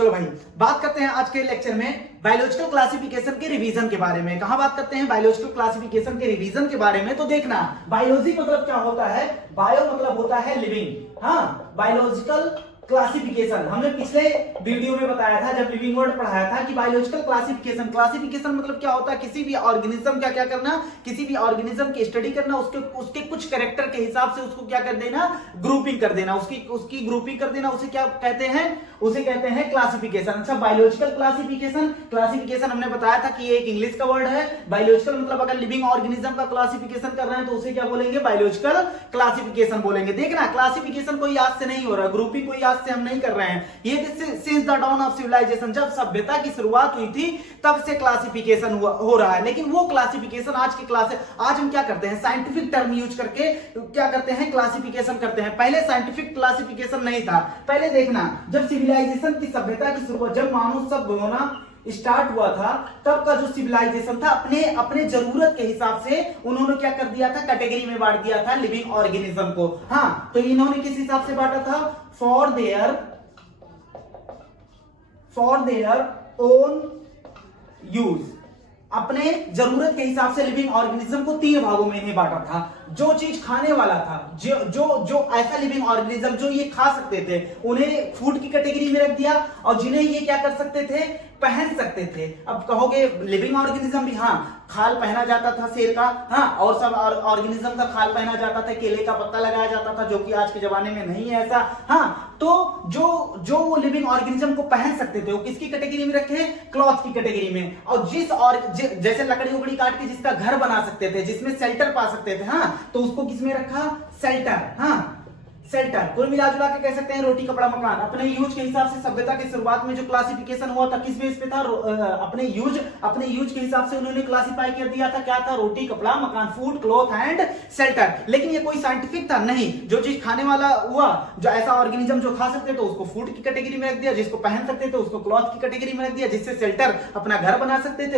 चलो भाई, बात करते हैं आज के लेक्चर में बायोलॉजिकल क्लासिफिकेशन के रिवीजन के बारे में। कहां बात करते हैं? बायोलॉजिकल क्लासिफिकेशन के रिवीजन के बारे में। तो देखना, बायोलॉजी मतलब क्या होता है? बायो मतलब होता है लिविंग। हाँ, बायोलॉजिकल क्लासिफिकेशन हमने पिछले वीडियो में बताया था, जब लिविंग वर्ड पढ़ाया था कि बायोलॉजिकल क्लासिफिकेशन मतलब क्या होता है? किसी भी ऑर्गेनिज्म का क्या करना, किसी भी ऑर्गेनिज्म की स्टडी करना, उसके कुछ कैरेक्टर के हिसाब से उसको क्या कर देना, ग्रुपिंग कर देना, उसकी ग्रुपिंग कर देना। उसे क्या कहते हैं? उसे कहते हैं क्लासिफिकेशन। अच्छा, बायोलॉजिकल क्लासिफिकेशन हमने बताया था कि ये एक इंग्लिश का वर्ड है। बायोलॉजिकल मतलब अगर लिविंग ऑर्गेनिज्म का क्लासिफिकेशन कर रहे हैं तो उसे क्या बोलेंगे? बायोलॉजिकल क्लासिफिकेशन बोलेंगे। देखना, क्लासिफिकेशन कोई आज से नहीं हो रहा, ग्रुपिंग कोई आज से हम नहीं कर रहे हैं। ये since the dawn of civilization, जब सभ्यता की शुरुआत हुई थी तब से क्लासिफिकेशन हो रहा है। लेकिन वो क्लासिफिकेशन आज की क्लास, आज हम क्या करते हैं? साइंटिफिक टर्म यूज करके क्या करते हैं? क्लासिफिकेशन करते हैं। पहले साइंटिफिक क्लासिफिकेशन नहीं था। पहले देखना, जब सिविलाइजेशन की, सभ्यता की शुरुआत, जब मानव सभ्य होना स्टार्ट हुआ था, तब का जो सिविलाइजेशन था, अपने जरूरत के हिसाब से उन्होंने क्या कर दिया था? कैटेगरी में बांट दिया था लिविंग ऑर्गेनिज्म को। हाँ, तो इन्होंने किस हिसाब से बांटा था? फॉर देयर ओन यूज, अपने जरूरत के हिसाब से लिविंग ऑर्गेनिज्म को 3 भागों में इन्हें बांटा था। जो चीज खाने वाला था, जो ऐसा लिविंग ऑर्गेनिज्म जो ये खा सकते थे, उन्हें फूड की कैटेगरी में रख दिया, और जिन्हें ये क्या कर सकते थे? पहन सकते थे। अब कहोगे लिविंग ऑर्गेनिज्म भी, हाँ, खाल पहना जाता था शेर का, हाँ, और सब ऑर्गेनिज्म का खाल पहना जाता था, केले का पत्ता लगाया जाता था, जो कि आज के जमाने में नहीं है ऐसा। हाँ, तो जो वो लिविंग ऑर्गेनिज्म को पहन सकते थे वो किसकी कैटेगरी में रखे? क्लॉथ की कैटेगरी में। और जैसे लकड़ी उकड़ी काट के जिसका घर बना सकते थे, जिसमें शेल्टर पा सकते थे, हाँ, तो उसको किसमें रखा? शेल्टर। हाँ, शेल्टर। कुल मिला जुला के कह सकते हैं रोटी कपड़ा मकान। अपने यूज के हिसाब से सभ्यता की शुरुआत में जो क्लासिफिकेशन हुआ था, किस बेस पे था? अपने यूज के हिसाब से उन्होंने क्लासिफाई कर दिया था। क्या था? रोटी कपड़ा मकान, फूड क्लॉथ एंड शेल्टर। लेकिन ये कोई साइंटिफिक था नहीं। जो चीज खाने वाला हुआ, जो ऐसा ऑर्गेनिज्म जो खा सकते तो उसको फूड की कैटेगरी में रख दिया, जिसको पहन सकते थे उसको क्लॉथ की कैटेगरी में रख दिया, जिससे शेल्टर अपना घर बना सकते थे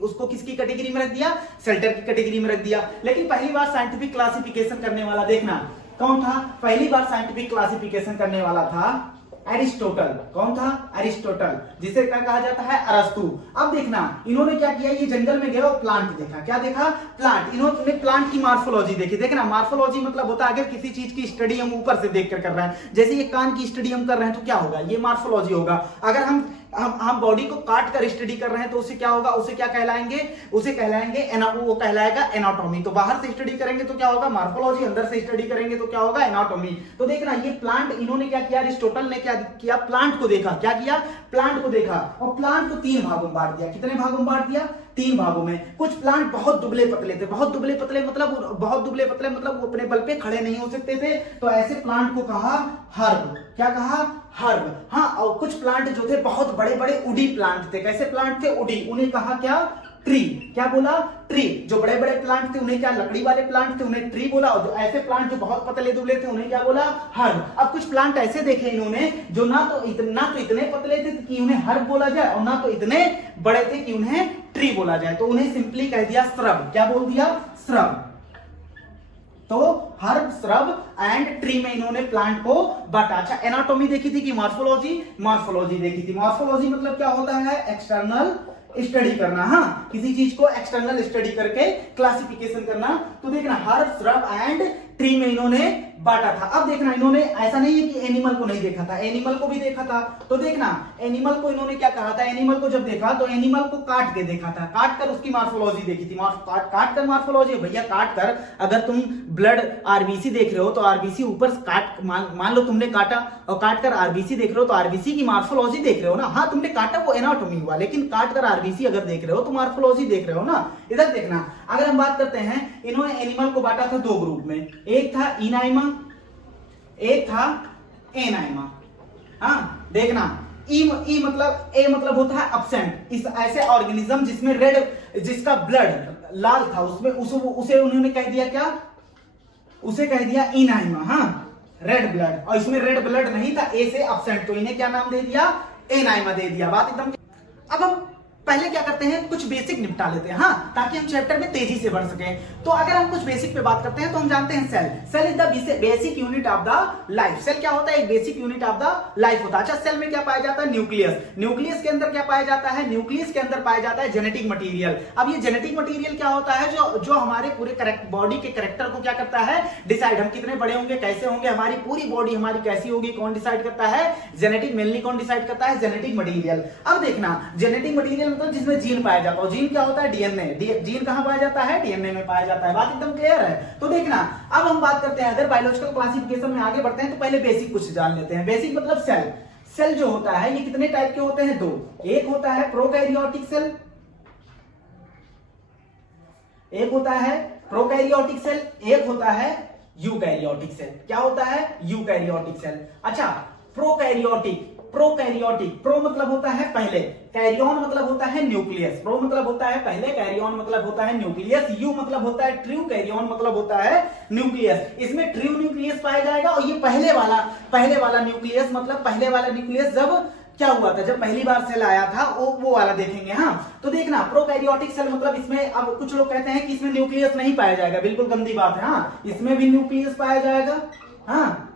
उसको किसकी कैटेगरी में रख दिया? शेल्टर की कैटेगरी में रख दिया। लेकिन पहली बार साइंटिफिक क्लासिफिकेशन करने वाला देखना कौन था? पहली बार साइंटिफिक क्लासिफिकेशन करने वाला था एरिस्टोटल। कौन था? एरिस्टोटल, जिसे क्या कहा जाता है? अरस्तु। अब देखना, इन्होंने क्या किया? ये जंगल में गया और प्लांट देखा। क्या देखा? प्लांट। इन्होंने प्लांट की मार्फोलॉजी देखी। देखना, मार्फोलॉजी मतलब होता है अगर किसी चीज की स्टडी हम ऊपर से देखकर कर रहे हैं, जैसे ये कान की स्टडी हम कर रहे हैं तो क्या होगा? ये मार्फोलॉजी होगा। अगर हम बॉडी को काट कर स्टडी कर रहे हैं तो उसे क्या होगा? उसे क्या कहलाएंगे? उसे कहलाएंगे वो कहलाएगा एनाटॉमी। तो बाहर से स्टडी करेंगे तो क्या होगा? मार्फोलॉजी। अंदर से स्टडी करेंगे तो क्या होगा? एनाटॉमी। तो देखना, ये प्लांट, इन्होंने क्या किया? अरिस्टोटल ने क्या किया? प्लांट को देखा। क्या किया? प्लांट को देखा और प्लांट को 3 भागों में बांट दिया। कितने भागों में बांट दिया? 3 भागों में। कुछ प्लांट बहुत दुबले पतले थे। बहुत दुबले पतले मतलब वो अपने बल पे खड़े नहीं हो सकते थे, तो ऐसे प्लांट को कहा हर्ब। क्या कहा? हर्ब। हाँ, और कुछ प्लांट जो थे बहुत बड़े बड़े उडी प्लांट थे। कैसे प्लांट थे? उडी। उन्हें कहा क्या? ट्री। क्या बोला? ट्री। जो बड़े बड़े प्लांट थे उन्हें क्या? लकड़ी वाले प्लांट थे, उन्हें ट्री बोला। और जो ऐसे प्लांट जो बहुत पतले दुबले थे उन्हें क्या बोला? हर्ब। अब कुछ प्लांट ऐसे देखे इन्होंने जो ना तो इतने पतले थे कि उन्हें हर्ब बोला जाए, और ना तो इतने बड़े थे कि उन्हें ट्री बोला जाए, तो उन्हें सिंपली कह दिया श्रब। क्या बोल दिया? श्रब। तो हर्ब, श्रब एंड ट्री में इन्होंने प्लांट को बांटा। अच्छा, एनाटॉमी देखी थी कि मार्फोलॉजी? मार्फोलॉजी देखी थी। मार्फोलॉजी मतलब क्या होता है? एक्सटर्नल स्टडी करना। हाँ, किसी चीज को एक्सटर्नल स्टडी करके क्लासिफिकेशन करना। तो देखना, हर्ब, श्रब एंड ट्री में इन्होंने बांटा था। अब देखना, इन्होंने ऐसा नहीं है कि एनिमल को नहीं देखा था, एनिमल को भी देखा था। तो देखना, एनिमल को इन्होंने क्या कहा था? एनिमल को जब देखा तो एनिमल को काट के देखा था, काट कर उसकी मार्फोलॉजी देखी थी। काट कर मार्फोलॉजी भैया, काट कर अगर तुम ब्लड आरबीसी देख रहे हो तो आरबीसी ऊपर काट, मान लो तुमने काटा और काट कर आरबीसी देख रहे हो तो आरबीसी की मार्फोलॉजी देख रहे हो ना। हाँ, तुमने काटा वो एनाटॉमी हुआ, लेकिन काट कर आरबीसी अगर देख रहे हो तो मार्फोलॉजी देख रहे हो ना। इधर देखना, अगर हम बात करते हैं, इन्होंने एनिमल को बांटा था 2 ग्रुप में। एक था इनाइमा, एक था एनाइमा। हाँ, देखना, ए मतलब होता है अब्सेंट। इस ऐसे ऑर्गेनिज्म जिसमें जिसका ब्लड लाल था, उसमें उसे उन्होंने कह दिया क्या? उसे कह दिया इनाइमा। हाँ, रेड ब्लड। और इसमें रेड ब्लड नहीं था, ए से अब्सेंट, तो इन्हें क्या नाम दे दिया? एनाइमा दे दिया। बात एकदम। अब हम पहले क्या करते हैं, कुछ बेसिक निपटा लेते हैं, हाँ, ताकि हम चैप्टर में तेजी से बढ़ सके। तो अगर हम कुछ बेसिक पे बात करते हैं तो हम जानते हैं cell is the basic unit of the life. Cell क्या होता है, एक basic unit of the life होता है। अच्छा, सेल में क्या पाया जाता है, न्यूक्लियस। न्यूक्लियस के अंदर क्या पाया जाता है, न्यूक्लियस के अंदर पाया जाता है जेनेटिक मटीरियल। अब ये जेनेटिक मटीरियल क्या होता है, जो हमारे पूरे बॉडी के कैरेक्टर को क्या करता है, डिसाइड, हम कितने बड़े होंगे, कैसे होंगे, हमारी पूरी बॉडी हमारी कैसी होगी, कौन डिसाइड करता है, जेनेटिक, मेनली कौन डिसाइड करता है, जेनेटिक मटीरियल। अब देखना, जेनेटिक मटीरियल मतलब जिसमें जीन पाया जाता है। जीन क्या होता है, डीएनए। जीन कहां पाया जाता है, डीएनए में पाया जाता है। बात एकदम क्लियर है। तो देखना, अब हम बात करते हैं, अगर बायोलॉजिकल क्लासिफिकेशन में आगे बढ़ते हैं तो पहले बेसिक कुछ जान लेते हैं। बेसिक मतलब सेल जो होता है ये कितने टाइप के होते हैं, 2। एक होता है प्रोकैरियोटिक सेल, एक होता है प्रोकैरियोटिक सेल, एक होता है यूकैरियोटिक सेल। क्या होता है, यूकैरियोटिक सेल। अच्छा, प्रोकैरियोटिक, प्रो मतलब होता है पहले, कैरियन मतलब होता है न्यूक्लियस। प्रो मतलब होता है पहले, कैरियन मतलब होता है न्यूक्लियस, यू मतलब होता है ट्रू, कैरियन मतलब होता है न्यूक्लियस। इसमें ट्रू न्यूक्लियस पाया जाएगा, और ये पहले वाला न्यूक्लियस मतलब पहले वाला न्यूक्लियस जब क्या हुआ था, जब पहली बार सेल आया था, वो वाला देखेंगे। हाँ, तो देखना, प्रोकैरियोटिक सेल मतलब इसमें, अब कुछ लोग कहते हैं कि इसमें न्यूक्लियस नहीं पाया जाएगा, बिल्कुल गंदी बात है। हाँ, इसमें भी न्यूक्लियस पाया जाएगा, हाँ,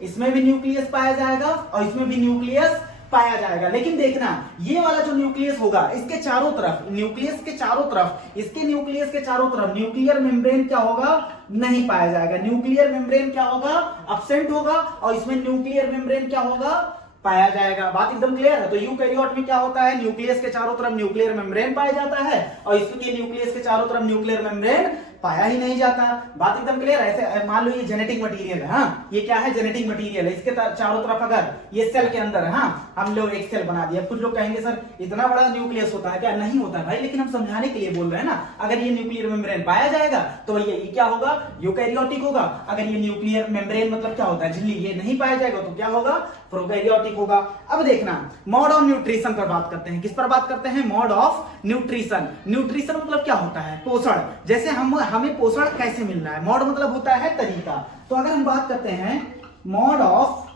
इसमें भी न्यूक्लियस पाया जाएगा और इसमें भी न्यूक्लियस पाया जाएगा। लेकिन देखना, ये वाला जो न्यूक्लियस होगा, इसके चारों तरफ, न्यूक्लियस के चारों तरफ, इसके न्यूक्लियस के चारों तरफ न्यूक्लियर मेम्ब्रेन क्या होगा, नहीं पाया जाएगा। न्यूक्लियर मेम्ब्रेन क्या होगा, अब्सेंट होगा, और इसमें न्यूक्लियर मेम्ब्रेन क्या होगा, पाया जाएगा। बात एकदम क्लियर है। तो यूकैरियोट में क्या होता है, न्यूक्लियस के चारों तरफ न्यूक्लियर मेम्ब्रेन पाया जाता है, और इसके न्यूक्लियस के चारों तरफ न्यूक्लियर मेम्ब्रेन पाया ही नहीं जाता। बात एकदम क्लियर है। ऐसे मान लो ये जेनेटिक मटेरियल है, हाँ, ये क्या है, जेनेटिक मटेरियल है। इसके चारों तरफ अगर ये सेल के अंदर है, हाँ, हम लोग एक सेल बना दिया। कुछ लोग कहेंगे सर इतना बड़ा न्यूक्लियस होता है क्या, नहीं होता भाई, लेकिन हम समझाने के लिए बोल रहे हैं ना। अगर ये न्यूक्लियर मेम्ब्रेन पाया जाएगा तो ये क्या होगा, यूकैरियोटिक होगा। अगर ये न्यूक्लियर मेम्ब्रेन मतलब क्या होता है, झिल्ली, ये नहीं पाया जाएगा तो क्या होगा, प्रोकैरियोटिक होगा। अब देखना, मोड ऑफ न्यूट्रिशन पर बात करते हैं। किस पर बात करते हैं, मोड ऑफ न्यूट्रिशन। न्यूट्रिशन मतलब क्या होता है, पोषण। जैसे हमें पोषण कैसे मिल रहा है, मोड मतलब होता है तरीका। तो अगर हम बात करते हैं मोड ऑफ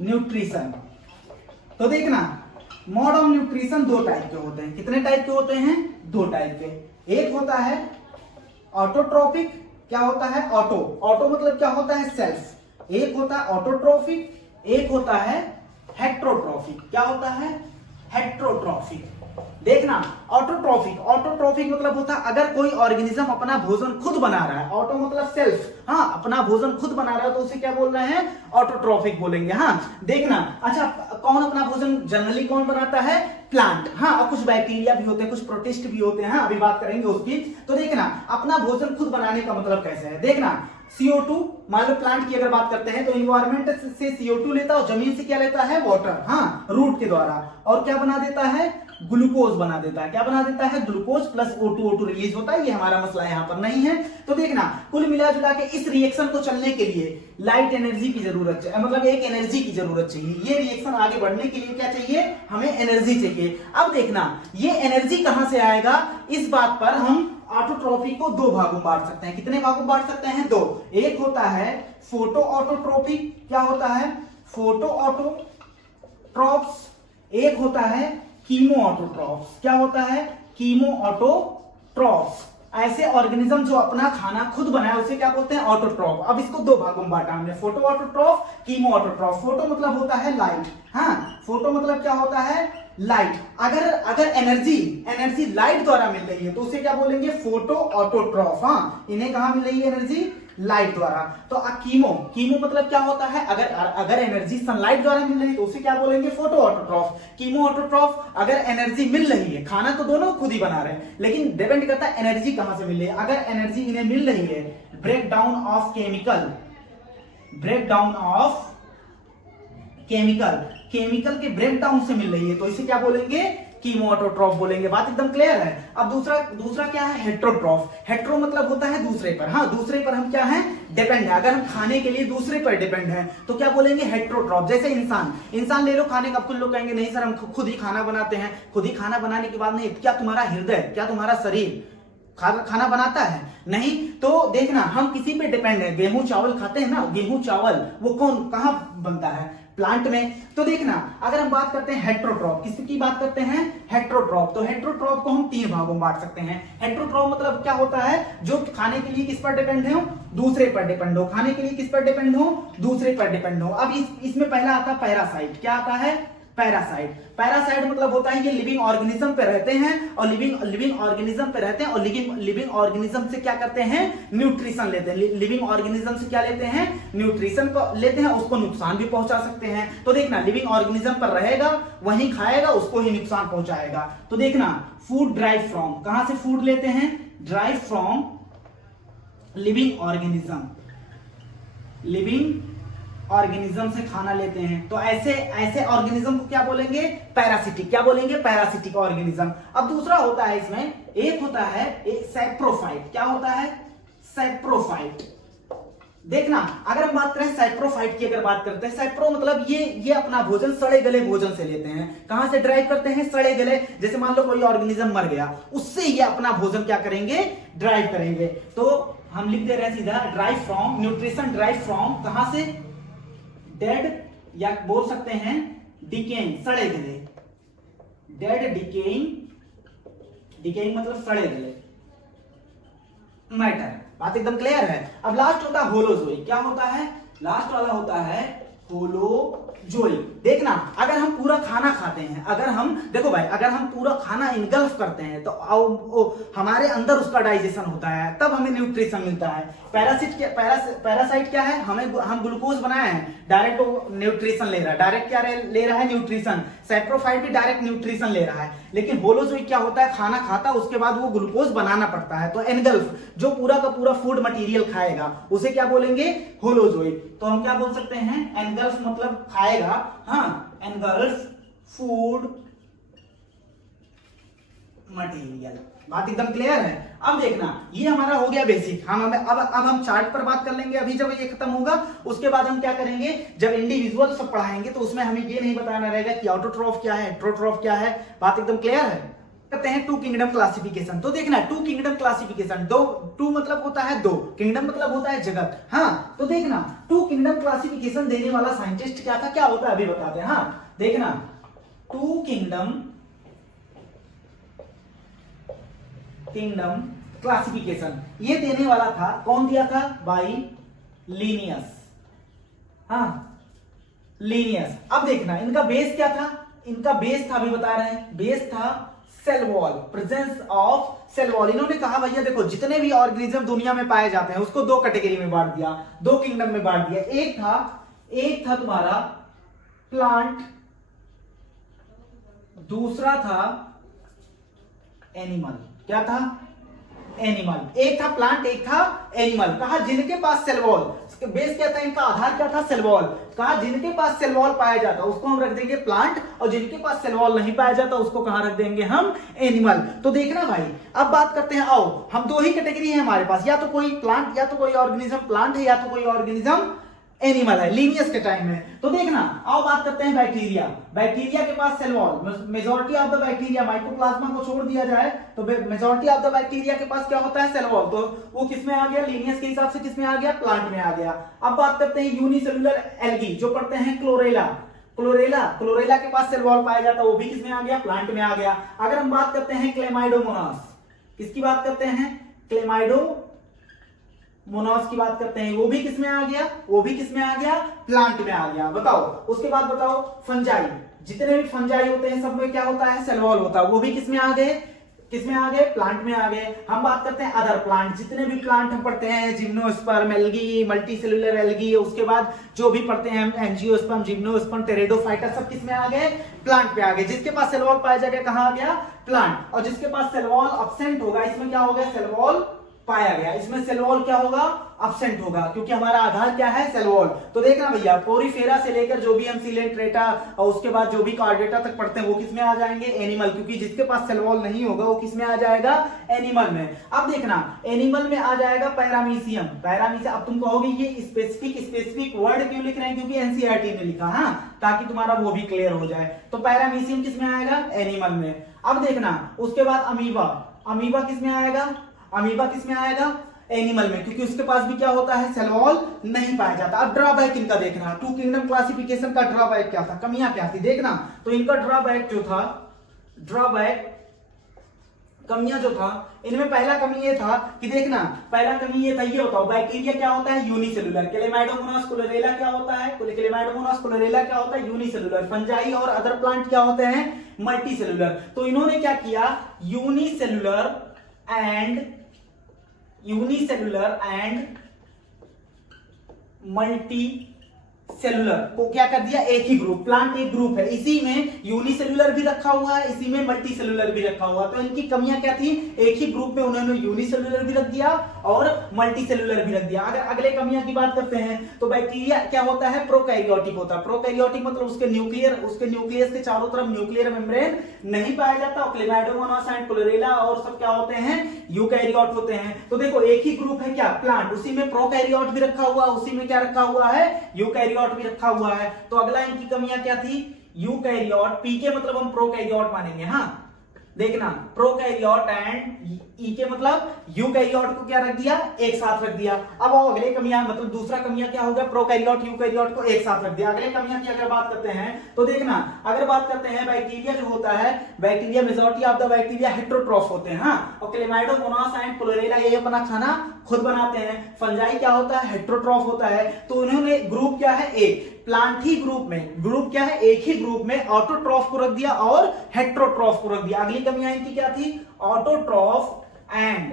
न्यूट्रिशन, तो देखना, मोड ऑफ न्यूट्रिशन 2 टाइप के होते हैं। कितने टाइप के होते हैं, 2 टाइप के। एक होता है ऑटोट्रोपिक, क्या होता है, ऑटो मतलब क्या होता है, सेल्फ। एक होता है ऑटोट्रोफिक, एक होता है हेट्रोट्रोफिक। क्या होता है, हेट्रोट्रोफिक। देखना, ऑटोट्रोफिक मतलब होता है अगर कोई ऑर्गेनिज्म अपना भोजन खुद बना रहा है, ऑटो मतलब सेल्फ, हाँ, अपना भोजन खुद बना रहा है, तो उसे क्या बोल रहे हैं, ऑटोट्रोफिक बोलेंगे। हाँ, देखना, अच्छा, कौन अपना भोजन जनरली कौन बनाता है, प्लांट, हाँ, और कुछ बैक्टीरिया भी होते हैं, कुछ प्रोटिस्ट भी होते हैं, हाँ, अभी बात करेंगे उसकी। तो देखना, अपना भोजन खुद बनाने का मतलब कैसे है, देखना, CO2, मान लो प्लांट की अगर बात करते हैं तो इन्वायरमेंट से CO2 लेता है, और जमीन से क्या लेता है, वाटर, हाँ, रूट के द्वारा, और क्या बना देता है, ग्लूकोज बना देता है। क्या बना देता है, ग्लूकोज प्लस O2 रिलीज होता है। ये हमारा मसला यहाँ पर नहीं है। तो देखना, कुल मिला जुला के इस रिएक्शन को चलने के लिए लाइट एनर्जी की जरूरत है, मतलब एक एनर्जी की जरूरत चाहिए। ये रिएक्शन आगे बढ़ने के लिए क्या चाहिए, हमें एनर्जी चाहिए। अब देखना, ये एनर्जी कहां से आएगा, इस बात पर हम ऑटोट्रोफिक को 2 भागों में बांट सकते हैं। कितने भागों में बांट सकते हैं, 2। एक होता है फोटो ऑटोट्रोपिक, क्या होता है, फोटो ऑटोट्रॉप्स। एक होता है कीमो ऑटोट्रॉप्स। क्या होता है, कीमो ऑटोट्रॉप्स। ऐसे ऑर्गेनिज्म जो अपना खाना खुद बनाए उसे क्या बोलते हैं, ऑटोट्रॉफ। अब इसको 2 भागों में बांटा हमने, photo autotroph, chemo autotroph. Photo मतलब होता है लाइट, हाँ, फोटो मतलब क्या होता है, लाइट। अगर एनर्जी लाइट द्वारा मिल रही है तो उसे क्या बोलेंगे, फोटो ऑटोट्रॉफ। हाँ, इन्हें कहां मिल रही है एनर्जी, लाइट द्वारा। तो कीमो मतलब क्या होता है, अगर एनर्जी सनलाइट द्वारा मिल रही है तो उसे क्या बोलेंगे, फोटो ऑटोट्रॉफ। कीमो ऑटोट्रॉफ, अगर एनर्जी मिल रही है, खाना तो दोनों खुद ही बना रहे हैं, लेकिन डिपेंड करता है एनर्जी कहां से मिल रही है। अगर एनर्जी इन्हें मिल रही है ब्रेक डाउन ऑफ केमिकल के ब्रेक डाउन से मिल रही है तो इसे क्या बोलेंगे, कीमो ऑटोट्रॉफ बोलेंगे। बात एकदम क्लियर है। अब दूसरा क्या है, हेट्रोट्रॉफ। हेट्रो मतलब होता है दूसरे पर, हाँ, दूसरे पर हम क्या है, डिपेंड है। अगर हम खाने के लिए दूसरे पर डिपेंड है तो क्या बोलेंगे, हेट्रोट्रॉफ। जैसे इंसान ले लो खाने का, कुछ लोग कहेंगे नहीं सर हम खुद ही खाना बनाते हैं। खुद ही खाना बनाने के बाद नहीं, क्या तुम्हारा हृदय, क्या तुम्हारा शरीर खाना बनाता है, नहीं। तो देखना, हम किसी पे डिपेंड है। गेहूं चावल खाते हैं ना, गेहूं चावल वो कहां बनता है, प्लांट में। तो देखना अगर हम बात करते हैं हेट्रोट्रॉफ, किसकी बात करते हैं, हेट्रोट्रॉफ, तो हेट्रोट्रॉफ को हम 3 भागों में बांट सकते हैं। हेट्रोट्रॉफ मतलब क्या होता है, जो खाने के लिए किस पर डिपेंड है, दूसरे पर डिपेंड हो, खाने के लिए किस पर डिपेंड हो, दूसरे पर डिपेंड हो। अब इसमें पहला आता है पैरासाइट, क्या आता है, पैरासाइट। पैरासाइट मतलब होता है ये लिविंग ऑर्गेनिज्म पे रहते हैं और लिविंग ऑर्गेनिज्म पे रहते हैं और लिविंग ऑर्गेनिज्म से क्या करते हैं, न्यूट्रिशन लेते हैं। लिविंग ऑर्गेनिज्म से क्या लेते हैं, न्यूट्रिशन को लेते हैं, उसको नुकसान भी पहुंचा सकते हैं। तो देखना लिविंग ऑर्गेनिज्म पर रहेगा, वहीं खाएगा, उसको ही नुकसान पहुंचाएगा। तो देखना फूड ड्राइव फ्रॉम, कहां से फूड लेते हैं, drive from living organism, living organism से खाना लेते हैं। तो ऐसे ऑर्गेनिज्म को क्या बोलेंगे, पैरासिटिक, क्या बोलेंगे, पैरासिटिक ऑर्गेनिज्म। अब दूसरा होता है इसमें, एक होता है एक सैप्रोफाइट, क्या होता है, सैप्रोफाइट। देखना अगर हम बात करें सैप्रोफाइट की, अगर बात करते हैं, सैप्रो मतलब ये अपना भोजन सड़े गले भोजन से लेते हैं। कहां से ड्राइव करते हैं, सड़े गले, जैसे मान लो कोई ऑर्गेनिज्म मर गया, उससे ये अपना भोजन क्या करेंगे, ड्राइव करेंगे। तो हम लिख दे रहे हैं सीधा drive from, nutrition drive from, कहां से, डेड, या बोल सकते हैं डिकेइंग, सड़े गले, डेड डिकेइंग, डिकेइंग मतलब सड़े गले मैटर। बात एकदम क्लियर है। अब लास्ट होता है होलोजोई, क्या होता है, लास्ट वाला होता है होलोजोई। देखना अगर हम पूरा खाना खाते हैं, अगर हम देखो भाई, अगर हम पूरा खाना इनगल्फ करते हैं तो हमारे अंदर उसका डाइजेशन होता है, तब हमें न्यूट्रिशन मिलता है। पैरासाइट क्या है, हम ग्लूकोज बनाए हैं, डायरेक्ट न्यूट्रिशन ले रहा है, डायरेक्ट क्या ले रहा है, न्यूट्रिशन। सैप्रोफाइट भी डायरेक्ट न्यूट्रिशन ले रहा है। लेकिन होलोजोई क्या होता है, खाना खाता है, उसके बाद वो ग्लूकोज बनाना पड़ता है। तो एनगल्फ, जो पूरा का पूरा फूड मटेरियल खाएगा, उसे क्या बोलेंगे, होलोजोई। तो हम क्या बोल सकते हैं, एनगल्फ मतलब खाएगा, हाँ, एनगल्फ फूड मटेरियल। बात एकदम क्लियर है। अब देखना ये हमारा हो गया बेसिक। अब हम चार्ट पर बात कर लेंगे। अभी जब ये खत्म होगा उसके बाद हम क्या करेंगे, जब इंडिविजुअल सब पढ़ाएंगे तो उसमें हमें ये नहीं बताना रहेगा कि ऑटोट्रॉफ क्या है, हेट्रोट्रॉफ क्या है। बात एकदम क्लियर है। करते हैं टू किंगडम क्लासिफिकेशन। तो देखना टू किंगडम क्लासिफिकेशन, टू मतलब होता है दो, किंगडम मतलब होता है जगत। हाँ, तो देखना टू किंगडम क्लासिफिकेशन देने वाला साइंटिस्ट क्या था, क्या होता है अभी बताते हैं। हाँ देखना, टू किंगडम क्लासिफिकेशन ये देने वाला था, कौन दिया था, बाई लीनियस। हाँ, लीनियस। अब देखना इनका बेस क्या था, इनका बेस था, अभी बता रहे हैं, बेस था cell wall, presence of cell wall. इन्होंने कहा भैया देखो जितने भी ऑर्गेनिज्म दुनिया में पाए जाते हैं उसको दो कैटेगरी में बांट दिया, दो किंगडम में बांट दिया। एक था तुम्हारा प्लांट, दूसरा था एनिमल। क्या था, एनिमल। एक था प्लांट, एक था एनिमल। कहा जिनके पास सेल वॉल, बेस क्या था इनका, आधार क्या था, सेल वॉल। कहा जिनके पास सेल वॉल पाया जाता उसको हम रख देंगे प्लांट, और जिनके पास सेल वॉल नहीं पाया जाता उसको कहां रख देंगे हम, एनिमल। तो देखना भाई, अब बात करते हैं, आओ हम दो ही कैटेगरी है हमारे पास, या तो कोई प्लांट, या तो कोई ऑर्गेनिज्म प्लांट है, या तो कोई ऑर्गेनिज्म एनिमल है, लीनियस के टाइम में। तो देखना आओ बात करते हैं बैक्टीरिया। बैक्टीरिया के पास cell wall, majority of the bacteria, mycoplasma को छोड़ दिया जाए तो मेजॉरिटी ऑफ द बैक्टीरिया के पास क्या होता है, सेल वॉल। तो वो किसमें आ गया, लीनियस के हिसाब से किसमें आ गया, प्लांट में आ गया। अब बात करते हैं यूनिसेलुलर एल्गी, जो पढ़ते हैं क्लोरेला। क्लोरेला के पास सेल वॉल पाया जाता है, वो भी किसमें आ गया, प्लांट में आ गया। अगर हम बात करते हैं क्लेमाइडोमोनास, किसकी बात करते हैं, क्लेमाइडोमोनास की बात करते हैं, वो भी किसमें आ गया, वो भी किसमें आ गया, प्लांट में आ गया। बताओ उसके बाद बताओ फंजाई, जितने भी फंजाई होते हैं सब में क्या होता है, सेल वॉल होता है, वो भी किसमें आ गए, किसमें आ गए, प्लांट में आ गए। हम बात करते हैं अदर प्लांट, जितने भी प्लांट हम पढ़ते हैं, जिम्नोस्पर्म, एल्गी, मल्टीसेलुलर एल्गी, उसके बाद जो भी पढ़ते हैं एंजियोस्पर्म, जिम्नोस्पर्म, टेरिडोफाइटा, सब किसमें आ गए, प्लांट में आ गए। जिसके पास सेल वॉल पाया जाएगा कहां आ गया, प्लांट। और जिसके पास सेल वॉल अब्सेंट होगा, इसमें क्या हो गया, सेल वॉल पाया गया, इसमें सेल वॉल क्या होगा, अब्सेंट होगा, क्योंकि हमारा आधार क्या है, सेल वॉल। तो देखना भैया पोरीफेरा से लेकर जो भी हम सिलेंट्रेटा और उसके बाद जो भी कार्डेटा तक पढ़ते हैं वो किसमें आ जाएंगे, एनिमल, क्योंकि जिसके पास सेल वॉल नहीं होगा वो किसमें आ जाएगा, एनिमल में। अब देखना एनिमल में आ जाएगा पैरामीशियम। पैरामीशियम, अब तुम कहोगे ये स्पेसिफिक वर्ड क्यों लिख रहे हैं, क्योंकि एनसीईआरटी ने लिखा, हाँ, ताकि तुम्हारा वो भी क्लियर हो जाए। तो पैरामीशियम किसमें आएगा, एनिमल में। अब देखना उसके बाद अमीबा, अमीबा किसमें आएगा, अमीबा किसमें आएगा, एनिमल में, क्योंकि उसके पास भी क्या होता है, सेल वॉल नहीं पाया जाता। अब ड्रॉबैक इनका देखना, टू किंगडम क्लासिफिकेशन का ड्रॉबैक क्या था, कमियां क्या थी देखना। तो इनका ड्रॉबैक जो था, ड्रॉबैक कमियां जो था, इनमें पहला कमी ये था कि देखना, पहला कमी ये था, ये बताओ बैक्टीरिया क्या होता है, यूनिसेलुलर। क्लेमाइडोमोनास क्लोरेला क्या होता है, क्लेमाइडोमोनास क्लोरेला क्या होता है, यूनिसेलुलर। फंजाई और अदर प्लांट क्या होते हैं, मल्टीसेलुलर। तो इन्होंने क्या किया, यूनिसेलुलर एंड मल्टी सेलुलर को क्या कर दिया, एक ही ग्रुप, प्लांट एक ग्रुप है, इसी में यूनिसेलुलर भी रखा हुआ है, इसी में मल्टी सेलुलर भी रखा हुआ है। तो इनकी कमियां क्या थी, एक ही ग्रुप में उन्होंने यूनिसेलुलर भी रख दिया और मल्टी सेलुलर भी रख दिया। अगर अगले कमियां की बात करते हैं तो बैक्टीरिया क्या होता है, प्रोकैरियोटिक होता है। प्रोकैरियोटिक मतलब उसके न्यूक्लियस के चारों तरफ न्यूक्लियर मेम्ब्रेन नहीं पाया जाता। और क्लेमाइडोमोनास एंड क्लोरेला और सब क्या होते हैं, यूकैरियोट होते हैं। तो देखो एक ही ग्रुप है क्या, प्लांट, उसी में प्रोकैरियोट भी रखा हुआ, उसी में क्या रखा हुआ है, यूकैरियोट भी रखा हुआ है। तो अगला इनकी कमियां क्या थी, यूकैरियोट, पी के मतलब हम प्रोकैरियोट मानेंगे, हाँ देखना, प्रोकैरियोट एंड ई के मतलब यूकैरियोट को क्या रख दिया, एक साथ रख दिया। अब आओ अगले कमियां, मतलब दूसरा कमियां क्या होगा, प्रोकैरियोट यूकैरियोट को एक साथ रख दिया। अगले कमियां की अगर बात करते हैं तो देखना, अगर बात करते हैं बैक्टीरिया जो होता है, bacteria majority of the bacteria heterotroph होते हैं, हाँ। और क्लेमाइडोमोनास एंड क्लोरेला ये अपना खाना खुद बनाते हैं। फंजाई क्या होता है, हेटेरोट्रॉफ होता है। तो उन्होंने ग्रुप क्या है, एक प्लांट ही ग्रुप में, ग्रुप क्या है, एक ही ग्रुप में ऑटोट्रॉफ को रख दिया और हेटेरोट्रॉफ को रख दिया। अगली कमियां इनकी क्या थी, ऑटोट्रॉफ एंड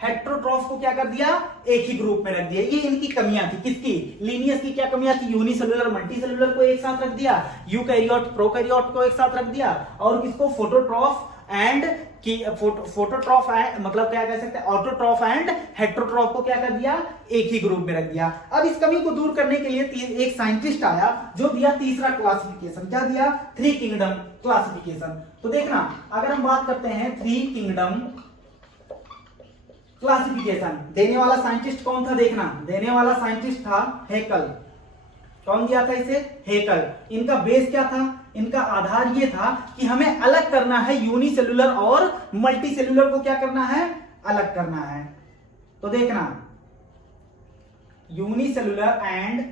हेटेरोट्रॉफ को क्या कर दिया, एक ही ग्रुप में रख दिया। ये इनकी कमियां थी, किसकी, लीनियस की क्या कमियां थी, यूनिसेलुलर मल्टीसेलुलर को एक साथ रख दिया, यूकैरियोट प्रोकैरियोट को एक साथ रख दिया, और किसको, फोटोट्रॉफ एंड कि फोटोट्रॉफ मतलब क्या कह सकते हैं, ऑटोट्रॉफ एंड हेटेरोट्रॉफ को क्या कर दिया, एक ही ग्रुप में रख दिया। अब इस कमी को दूर करने के लिए एक साइंटिस्ट आया जो दिया तीसरा क्लासिफिकेशन, क्या दिया, थ्री किंगडम क्लासिफिकेशन। तो देखना, अगर हम बात करते हैं थ्री किंगडम क्लासिफिकेशन, देने वाला साइंटिस्ट कौन था, देखना, देने वाला साइंटिस्ट था हेकल। कौन दिया था इसे, हेकल। इनका बेस क्या था, इनका आधार ये था कि हमें अलग करना है यूनिसेलुलर और मल्टीसेलुलर को, क्या करना है, अलग करना है। तो देखना, यूनिसेलुलर एंड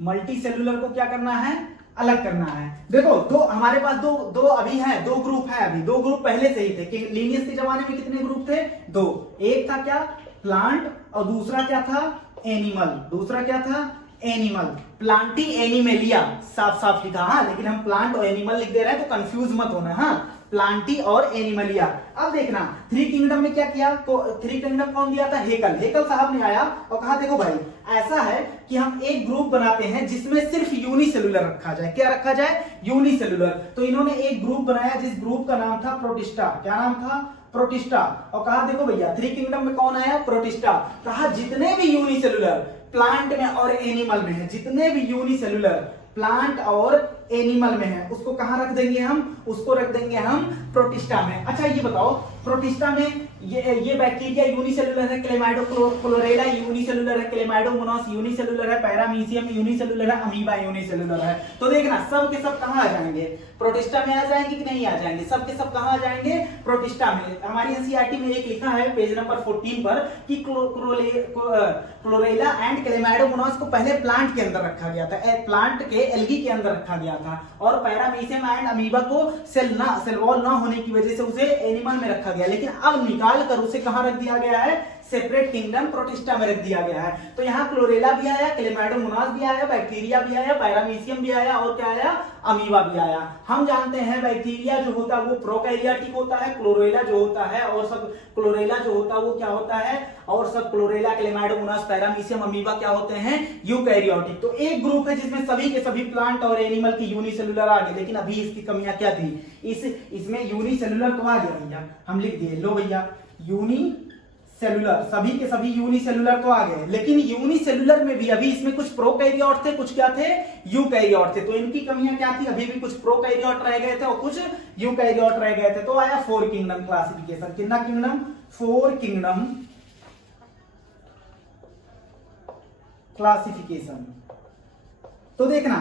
मल्टीसेलुलर को क्या करना है, अलग करना है। देखो दो हमारे पास दो अभी है, दो ग्रुप है, अभी दो ग्रुप पहले से ही थे कि लीनियस के जमाने में कितने ग्रुप थे, दो। एक था क्या, प्लांट, और दूसरा क्या था, एनिमल। दूसरा क्या था, एनिमल। प्लांटी एनिमेलिया साफ साफ लिखा, हाँ, लेकिन हम प्लांट और एनिमल लिख दे रहे हैं तो कंफ्यूज मत होना, हाँ, प्लांटी और एनिमलिया। अब देखना, थ्री किंगडम में क्या किया, थ्री किंगडम कौन दिया था, हेकल। हेकल साहब ने आया और कहा देखो भाई, ऐसा है कि हम एक ग्रुप बनाते हैं जिसमें सिर्फ यूनिसेलुलर रखा जाए। क्या रखा जाए, यूनिसेलुलर। तो इन्होंने एक ग्रुप बनाया जिस ग्रुप का नाम था प्रोटिस्टा। क्या नाम था, प्रोटिस्टा। और कहा देखो भैया, थ्री किंगडम में कौन आया, प्रोटिस्टा। कहा जितने भी यूनिसेलुलर प्लांट में और एनिमल में है, जितने भी यूनिसेलुलर प्लांट और एनिमल में है, उसको कहां रख देंगे हम, उसको रख देंगे हम प्रोटिस्टा में। अच्छा ये बताओ, प्रोटिस्टा में ये बैक्टीरिया यूनिसेलुलर है, क्लेमाइडोक्लोरेला यूनिसेलुलर है, क्लेमाइडोमोनास यूनिसेलुलर है, पैरामीशियम यूनिसेलुलर है, अमीबा यूनिसेलुलर है। तो देखना, सब के सब कहां आ जाएंगे, प्रोटिस्टा में आ जाएंगे कि नहीं आ जाएंगे, सब के सब कहां आ जाएंगे, प्रोटिस्टा में। हमारी एनसीईआरटी में एक लिखा है पेज नंबर 14 पर कि क्लोरेला एंड क्लेमाइडोमोनास को पहले प्लांट के अंदर रखा गया था, प्लांट के एल्गी के अंदर रखा गया था, और पैरामीशियम एंड अमीबा को सेल वॉल ना होने की वजह से उसे एनिमल में रखा गया, लेकिन अब निकाल कर उसे कहां रख दिया गया है, सेपरेट किंगडम प्रोटिस्टा में रख दिया गया है। तो यहाँ क्लोरेला भी आया, क्लेमाइडोमोनास भी आया, बैक्टीरिया भी आया, पैरामीशियम भी आया, और क्या आया, अमीबा भी आया। हम जानते हैं बैक्टीरिया जो होता है वो प्रोकैरियोटिक होता है, क्लोरेला जो होता है और सब क्लोरेला जो होता है वो क्या होता है, और सब क्लोरेला, क्लेमाइडोमोनास, पैरामीशियम, अमीबा क्या होते हैं, यूकैरियोटिक। तो एक ग्रुप है जिसमें सभी के सभी प्लांट और एनिमल की यूनिसेलुलर आ गए, लेकिन अभी इसकी कमियां क्या थी, इसमें यूनिसेलुलर तो आ गया भैया, हम लिख दिए, लो भैया यूनिसेलुलर, सभी के सभी यूनिसेलुलर तो आ गए, लेकिन यूनिसेलुलर में भी अभी इसमें कुछ प्रोकैरियोट थे, कुछ क्या थे, यूकैरियोट थे। तो इनकी कमियां क्या थी, अभी भी कुछ प्रोकैरियोट रह गए थे और कुछ यूकैरियोट रह गए थे। तो आया फोर किंगडम क्लासिफिकेशन। कितना किंगडम, फोर किंगडम क्लासिफिकेशन। तो देखना,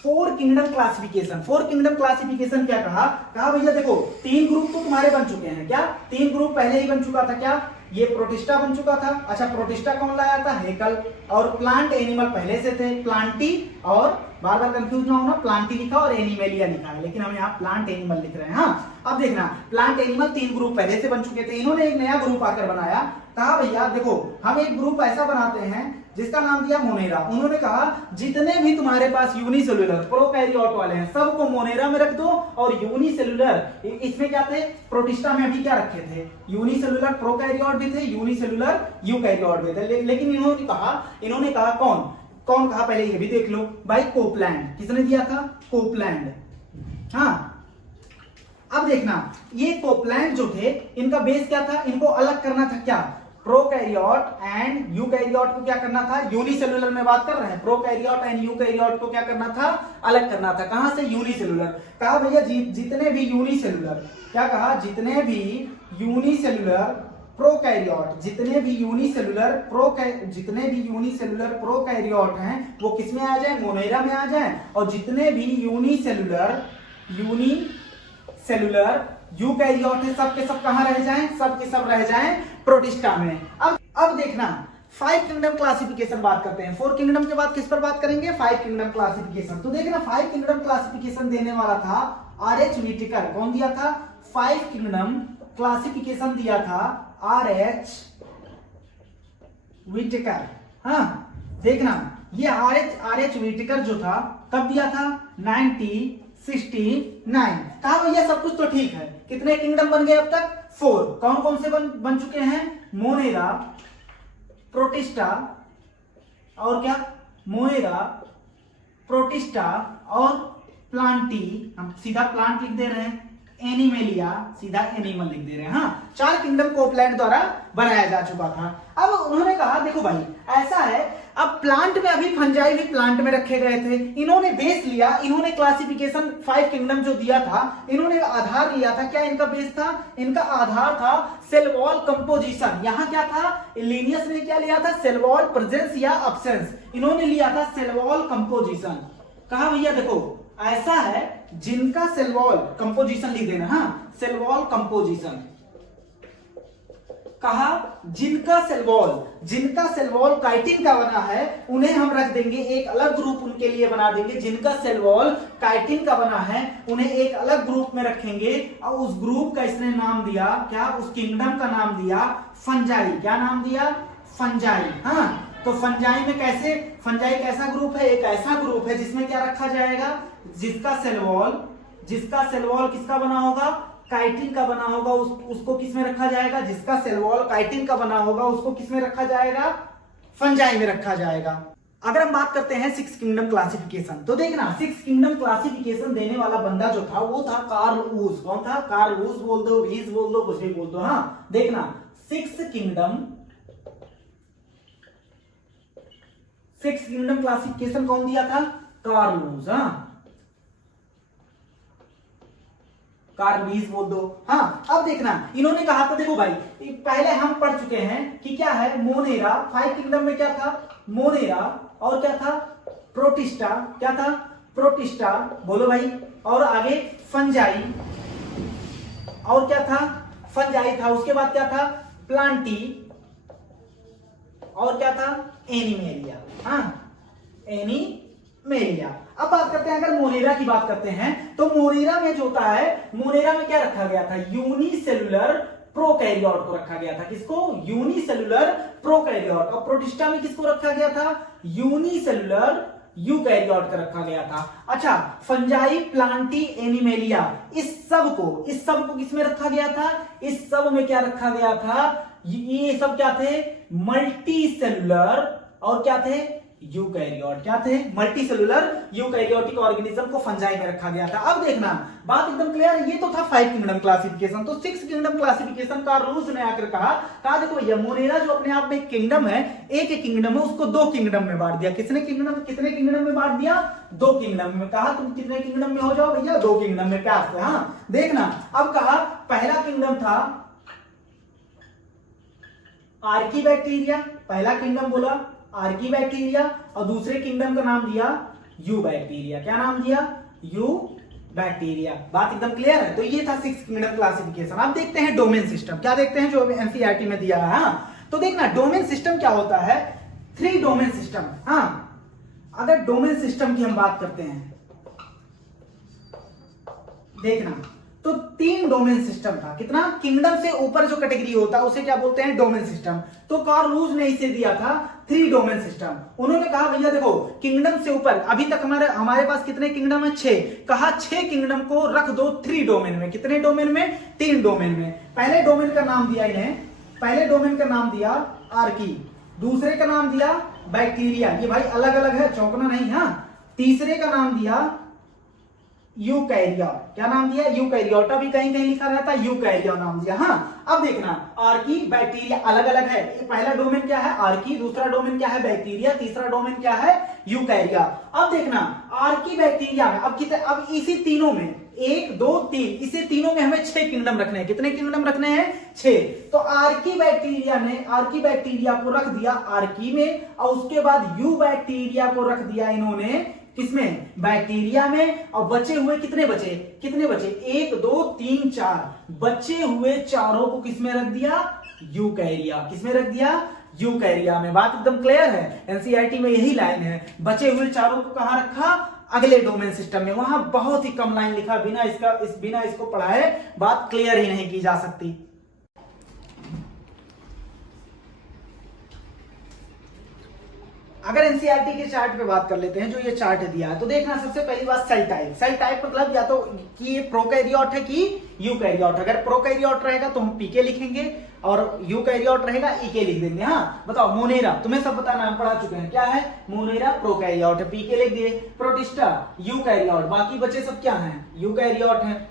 four kingdom classification, four kingdom classification क्या कहा भैया देखो, तीन ग्रुप तो तुम्हारे बन चुके हैं, क्या तीन ग्रुप पहले ही बन चुका था, क्या ये प्रोटिस्टा बन चुका था। अच्छा, प्रोटिस्टा कौन लाया था? हेकल। और प्लांट एनिमल पहले से थे, प्लांटी, और बार बार कंफ्यूज ना होना, प्लांटी लिखा और एनिमेलिया लिखा है, लेकिन हम यहाँ प्लांट एनिमल लिख रहे हैं। हाँ, अब देखना, प्लांट एनिमल 3 ग्रुप पहले से बन चुके थे, इन्होंने एक नया ग्रुप आकर बनाया। कहा भैया देखो, हम एक ग्रुप ऐसा बनाते हैं जिसका नाम दिया मोनेरा। उन्होंने कहा जितने भी तुम्हारे पास यूनिसेलुलर प्रोकैरियोट वाले हैं सबको मोनेरा में रख दो, और यूनिसेलुलर इसमें क्या थे? प्रोटिस्टा में अभी क्या रखे थे? यूनिसेलुलर प्रोकैरियोट भी थे, यूनिसेलुलर यूकैरियोट भी थे। लेकिन इन्होंने कहा कौन कहा? पहले ये भी देख लो भाई, कोपलैंड। किसने दिया था? कोपलैंड। हाँ, अब देखना, ये कोपलैंड जो थे, इनका बेस क्या था? इनको अलग करना था। क्या? प्रोकैरियोट एंड यूकैरियोट को क्या करना था? यूनिसेलुलर में बात कर रहे हैं, प्रोकैरियोट एंड यूकैरियोट को क्या करना था? अलग करना था। कहां से? यूनिसेलुलर। कहा भैया जितने भी यूनिसेलुलर, क्या कहा? जितने भी यूनिसेलुलर प्रोकैरियोट, जितने भी यूनिसेलुलर प्रोकैरियोट हैं वो किसमें आ जाए? मोनेरा में आ जाए। और जितने भी यूनिसेलुलर यूकैरियोट है सब के सब कहां रह जाएं? सब के सब रह जाएं प्रोटिस्टा में। अब देखना, 5 किंगडम क्लासिफिकेशन बात करते हैं। 4 किंगडम के बाद किस पर बात करेंगे? 5 किंगडम क्लासिफिकेशन। तो देखना, 5 किंगडम क्लासिफिकेशन देने वाला था आरएच व्हिटेकर। कौन दिया था? 5 किंगडम क्लासिफिकेशन दिया था आरएच व्हिटेकर। हाँ, देखना, ये आरएच व्हिटेकर जो था कब दिया था? 1969। कहा भैया सब कुछ तो ठीक है, कितने किंगडम बन गए अब तक? 4। कौन कौन से बन चुके हैं? मोनेरा, प्रोटिस्टा, और क्या? मोनेरा, प्रोटिस्टा और प्लांटी। हम सीधा प्लांट लिख दे रहे हैं, एनिमेलिया सीधा एनिमल लिख दे रहे हैं। हाँ, 4 किंगडम कोपलैंड द्वारा बनाया जा चुका था। अब उन्होंने कहा देखो भाई, ऐसा है, अब प्लांट में अभी फंजाई भी प्लांट में रखे गए थे। इन्होंने बेस लिया, इन्होंने क्लासिफिकेशन 5 किंगडम जो दिया था, इन्होंने आधार लिया था। क्या इनका बेस था? इनका आधार था सेल वॉल कंपोजिशन। यहां क्या था? लिनियस ने क्या लिया था? सेल वॉल प्रेजेंस या अब्सेंस। इन्होंने लिया था सेल वॉल कंपोजिशन। कहा भैया देखो, ऐसा है, जिनका सेल वॉल कंपोजिशन लिख देना। हाँ, सेल वॉल कंपोजिशन। कहा जिनका सेल वॉल काइटिन का बना है, उन्हें हम रख देंगे एक अलग ग्रुप, उनके लिए बना देंगे। जिनका सेल वॉल काइटिन का बना है उन्हें एक अलग ग्रुप में रखेंगे, और उस ग्रुप का इसने नाम दिया क्या? उस किंगडम का नाम दिया फंजाई। क्या नाम दिया? फंजाई। हाँ, तो फंजाई में कैसे? फंजाई कैसा ग्रुप है? एक ऐसा ग्रुप है जिसमें क्या रखा जाएगा? जिसका सेल वॉल किसका बना होगा? काइटिन का बना होगा, उसको किस में रखा जाएगा? जिसका सेल वॉल काइटिन का बना होगा उसको किस में रखा जाएगा? फंजाई में रखा जाएगा। अगर हम बात करते हैं 6 किंगडम क्लासिफिकेशन, तो देखना, 6 किंगडम क्लासिफिकेशन देने वाला बंदा जो था वो था कार्ल वूज। कौन था? कार्ल वूज बोल दो, वीज बोल दो, कुछ भी बोल दो। हाँ, देखना, 6 किंगडम क्लासिफिकेशन कौन दिया था? Carl Woese. हाँ, कार्बीज बोल दो। हाँ, अब देखना, इन्होंने कहा था देखो भाई, पहले हम पढ़ चुके हैं कि क्या है? मोनेरा। 5 किंगडम में क्या था? मोनेरा, और क्या था? प्रोटिस्टा। क्या था? प्रोटिस्टा, बोलो भाई। और आगे फंजाई, और क्या था? फंजाई था। उसके बाद क्या था? प्लांटी, और क्या था? एनिमेलिया। हाँ, एनिमेलिया। अब बात करते हैं, अगर मोनेरा की बात करते हैं, तो मोनेरा में जो होता है, मोनेरा में क्या रखा गया था? यूनिसेलुलर प्रोकैरियोट को रखा गया था। किसको? Unicellular prokaryote. और प्रोटिस्टा में किसको रखा गया था? यूनिसेलुलर यूकैरियोट का रखा गया था। अच्छा, फंजाई, प्लांटी, एनिमेलिया, इस सब को किसमें रखा गया था? इस सब में क्या रखा गया था? ये सब क्या थे? मल्टी सेलुलर, और क्या थे? यूकैरियोट। क्या थे? मल्टी सेलुलर यूकैरियोटिक ऑर्गेनिज्म को फंजाई में रखा गया था। अब देखना, बात एकदम क्लियर है। ये तो था 5 किंगडम क्लासिफिकेशन। तो 6 किंगडम क्लासिफिकेशन का रूल्स ने आकर कहा देखो भैया, मोनेरा जो अपने आप में एक किंगडम है, एक किंगडम है, उसको 2 किंगडम में बांट दिया। कितने किंगडम में बांट दिया? 2 किंगडम में। कहा तुम कितने किंगडम में हो जाओ भैया? 2 किंगडम में, प्यार से। हाँ, देखना, अब कहा पहला किंगडम था आर्कीबैक्टीरिया। पहला किंगडम बोला आर्कीबैक्टीरिया, और दूसरे किंगडम का नाम दिया यूबैक्टीरिया। क्या नाम दिया? बैक्टीरिया। बात एकदम क्लियर है। तो ये था 6 किंगडम क्लासिफिकेशन। अब देखते हैं डोमेन सिस्टम। क्या देखते हैं जो एनसीईआरटी में दिया है। तो देखना डोमेन सिस्टम क्या होता है। 3 डोमेन सिस्टम। अगर डोमेन सिस्टम की हम बात करते हैं, देखना तो 3 डोमेन सिस्टम था। कितना? किंगडम से ऊपर जो कैटेगरी होता है उसे क्या बोलते हैं? Domain system. तो कार्ल रूज ने इसे दिया था 3 डोमेन सिस्टम। उन्होंने कहा भैया देखो किंगडम से ऊपर अभी तक हमारे पास कितने किंगडम है? 6। कहा 6 किंगडम को रख दो 3 डोमेन में। कितने डोमेन में? 3 डोमेन में। पहले डोमेन का नाम दिया इन्हें, पहले डोमेन का नाम दिया आर्की, दूसरे का नाम दिया बैक्टीरिया, ये भाई अलग अलग है, चौंकना नहीं। तीसरे का नाम दिया यूकैरिया। क्या नाम दिया? यूकैरियोटा भी कहीं कहीं लिखा रहता है, यूकैरिया नाम दिया। अब देखना आर्की बैक्टीरिया अलग अलग है। पहला डोमेन क्या है? आर्की, दूसरा डोमेन क्या है? बैक्टीरिया, तीसरा डोमेन क्या है? यूकैरिया। अब देखना आर्की बैक्टीरिया में अब इसी तीनों में 1 2 3 इसे तीनों में हमें 6 किंगडम रखने हैं। कितने किंगडम रखने हैं? 6। तो आर्की बैक्टीरिया को रख दिया आर्की में, और उसके बाद यू बैक्टीरिया को रख दिया इन्होंने किसमें? बैक्टीरिया में। और बचे हुए कितने बचे? 1 2 3 4 बचे हुए चारों को किसमें रख दिया? यूकैरिया। किसमें रख दिया? यूकैरिया में। बात एकदम क्लियर है। एनसीईआरटी में यही लाइन है। बचे हुए चारों को कहां रखा? अगले डोमेन सिस्टम में। वहां बहुत ही कम लाइन लिखा, बिना इसको पढ़ाए बात क्लियर ही नहीं की जा सकती। अगर एनसीईआरटी के चार्ट पे बात कर लेते हैं, जो ये चार्ट दिया है, तो देखना सबसे पहली बात सेल टाइप। सेल टाइप मतलब या तो कि ये प्रोकैरियोट है कि यूकैरियोट। अगर प्रोकैरियोट रहेगा तो हम पीके लिखेंगे, और यूकैरियोट रहेगा ईके लिख देंगे। बताओ मोनेरा, तुम्हें सब पता नाम पढ़ा चुके हैं। क्या है? मोनेरा प्रोकैरियोट है, पीके लिख दिए। प्रोटिस्टा यूकैरियोट, बाकी बचे सब क्या है? यूकैरियोट है।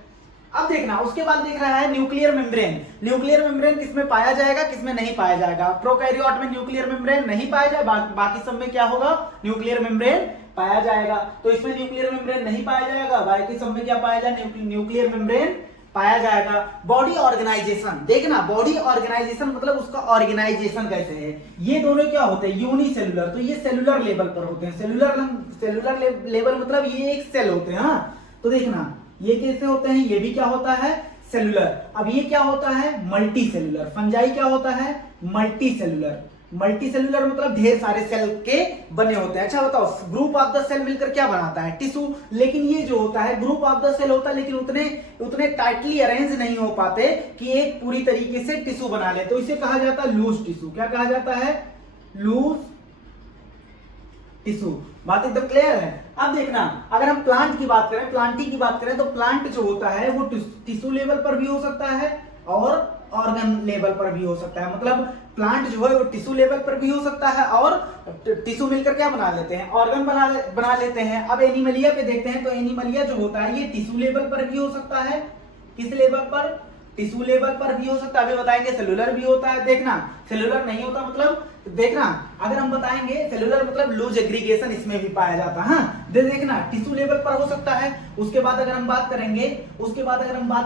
अब देखना उसके बाद देख रहा है न्यूक्लियर मेम्ब्रेन। न्यूक्लियर मेम्ब्रेन किसमें पाया जाएगा, किसमें नहीं पाया जाएगा? प्रोकैरियोट में न्यूक्लियर मेम्ब्रेन नहीं पाया जाएगा, बाकी सब में क्या होगा? न्यूक्लियर मेम्ब्रेन पाया जाएगा। तो इसमें न्यूक्लियर मेम्ब्रेन नहीं पाया जाएगा, बाकी सब में क्या पाया जाएगा? न्यूक्लियर मेम्ब्रेन पाया जाएगा। बॉडी ऑर्गेनाइजेशन, देखना बॉडी ऑर्गेनाइजेशन मतलब उसका ऑर्गेनाइजेशन कैसे है। ये दोनों क्या होते हैं? यूनिसेलुलर, तो ये सेलुलर लेवल पर होते हैं। सेलुलर लेवल मतलब ये एक सेल होते हैं। तो देखना ये कैसे होते हैं? ये भी क्या होता है? सेलुलर। अब ये क्या होता है? Multi cellular. फंजाई क्या होता है? Multi cellular. मल्टी सेलुलर मतलब ढेर सारे सेल के बने होते हैं। अच्छा बताओ ग्रुप ऑफ द सेल मिलकर क्या बनाता है? टिश्यू। लेकिन ये जो होता है ग्रुप ऑफ द सेल होता है, लेकिन उतने टाइटली अरेंज नहीं हो पाते कि एक पूरी तरीके से टिश्यू बना ले, तो इसे कहा जाता है लूज टिश्यू। क्या कहा जाता है? Loose tissue. बात एकदम क्लियर है। अब देखना अगर हम प्लांट की बात करें, प्लांटिंग की बात करें, तो प्लांट जो होता है वो टिश्यू लेवल पर भी हो सकता है और ऑर्गन लेवल पर भी हो सकता है। मतलब प्लांट जो है वो टिश्यू लेवल पर भी हो सकता है, और टिश्यू मिलकर क्या बना लेते हैं? ऑर्गन बना लेते हैं। अब एनिमलिया पे देखते हैं, तो एनिमलिया जो होता है ये टिश्यू लेवल पर भी हो सकता है। किस लेवल पर? टिश्यू लेवल पर भी हो सकता है। अभी बताएंगे सेलुलर भी होता है। देखना सेलुलर नहीं होता मतलब, देखना अगर हम बताएंगे सेलुलर मतलब लूज एग्रीगेशन इसमें भी पाया जाता है। देखना टिश्यू लेवल पर हो सकता है। उसके बाद अगर हम बात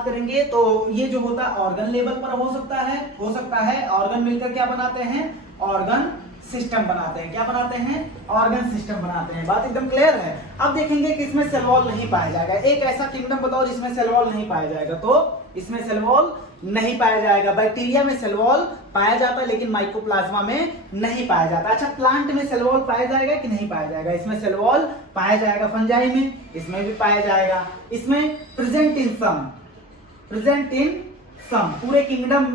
करेंगे तो ये जो होता है ऑर्गन लेवल पर हो सकता है। ऑर्गन मिलकर क्या बनाते हैं? ऑर्गन सिस्टम बनाते हैं। क्या बनाते हैं? ऑर्गन सिस्टम बनाते हैं। बात एकदम क्लियर है। अब देखेंगे कि इसमें सेल वॉल नहीं पाया जाएगा। एक ऐसा किंगडम बताओ जिसमें सेल वॉल नहीं पाया जाएगा। तो इसमें सेल वॉल नहीं पाया जाएगा। बैक्टीरिया में सेल वॉल पाया जाता है, लेकिन माइकोप्लाज्मा में नहीं पाया जाता। अच्छा प्लांट में सेल वॉल पाया जाएगा कि नहीं पाया जाएगा? इसमें सेल वॉल पाया जाएगा। फंजाई में इसमें भी पाया जाएगा। इसमें प्रेजेंट इन सम पूरे किंगडम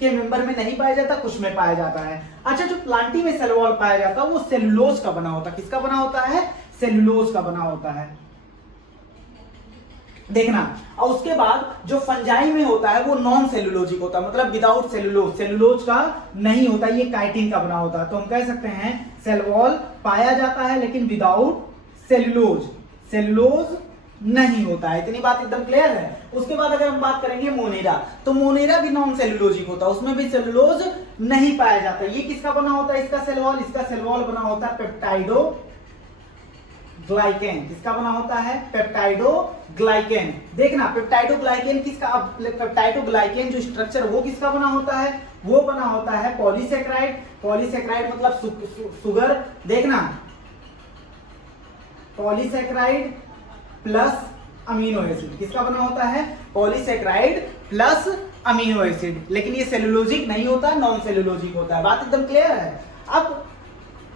के मेंबर में नहीं पाया जाता, कुछ में पाया जाता है। अच्छा जो प्लांटी में सेल वॉल पाया जाता है वो सेलुलोज का बना होता है। किसका बना होता है? सेलुलोज का बना होता है। देखना और उसके बाद जो फंजाई में होता है वो नॉन सेलुलोजिक होता है, मतलब विदाउट सेलुलोज का नहीं होता, ये काइटिन का बना होता है। तो हम कह सकते हैं सेल वॉल पाया जाता है लेकिन विदाउट सेलुलोज नहीं होता है। इतनी बात एकदम क्लियर है। उसके बाद अगर हम बात करेंगे मोनेरा, तो मोनेरा भी नॉन सेलुलोजिक होता है, उसमें भी सेलुलोज नहीं पाया जाता। ये किसका बना होता है? इसका सेल वॉल बना होता है पेप्टाइडो ग्लाइकेन। किसका बना होता है? पेप्टाइडो ग्लाइकेन। देखना पेप्टाइडो ग्लाइकेन किसका? पेप्टाइडो ग्लाइकेन जो स्ट्रक्चर वो किसका बना होता है? वो बना होता है पॉलीसेक्राइड मतलब सुगर। देखना पॉलीसेक्राइड प्लस अमीनो एसिड। किसका बना होता है? Polysaccharide plus amino acid. लेकिन ये सेलुलोजिक नहीं होता, नॉन सेलुलोजिक होता है। बात एकदम क्लियर है। अब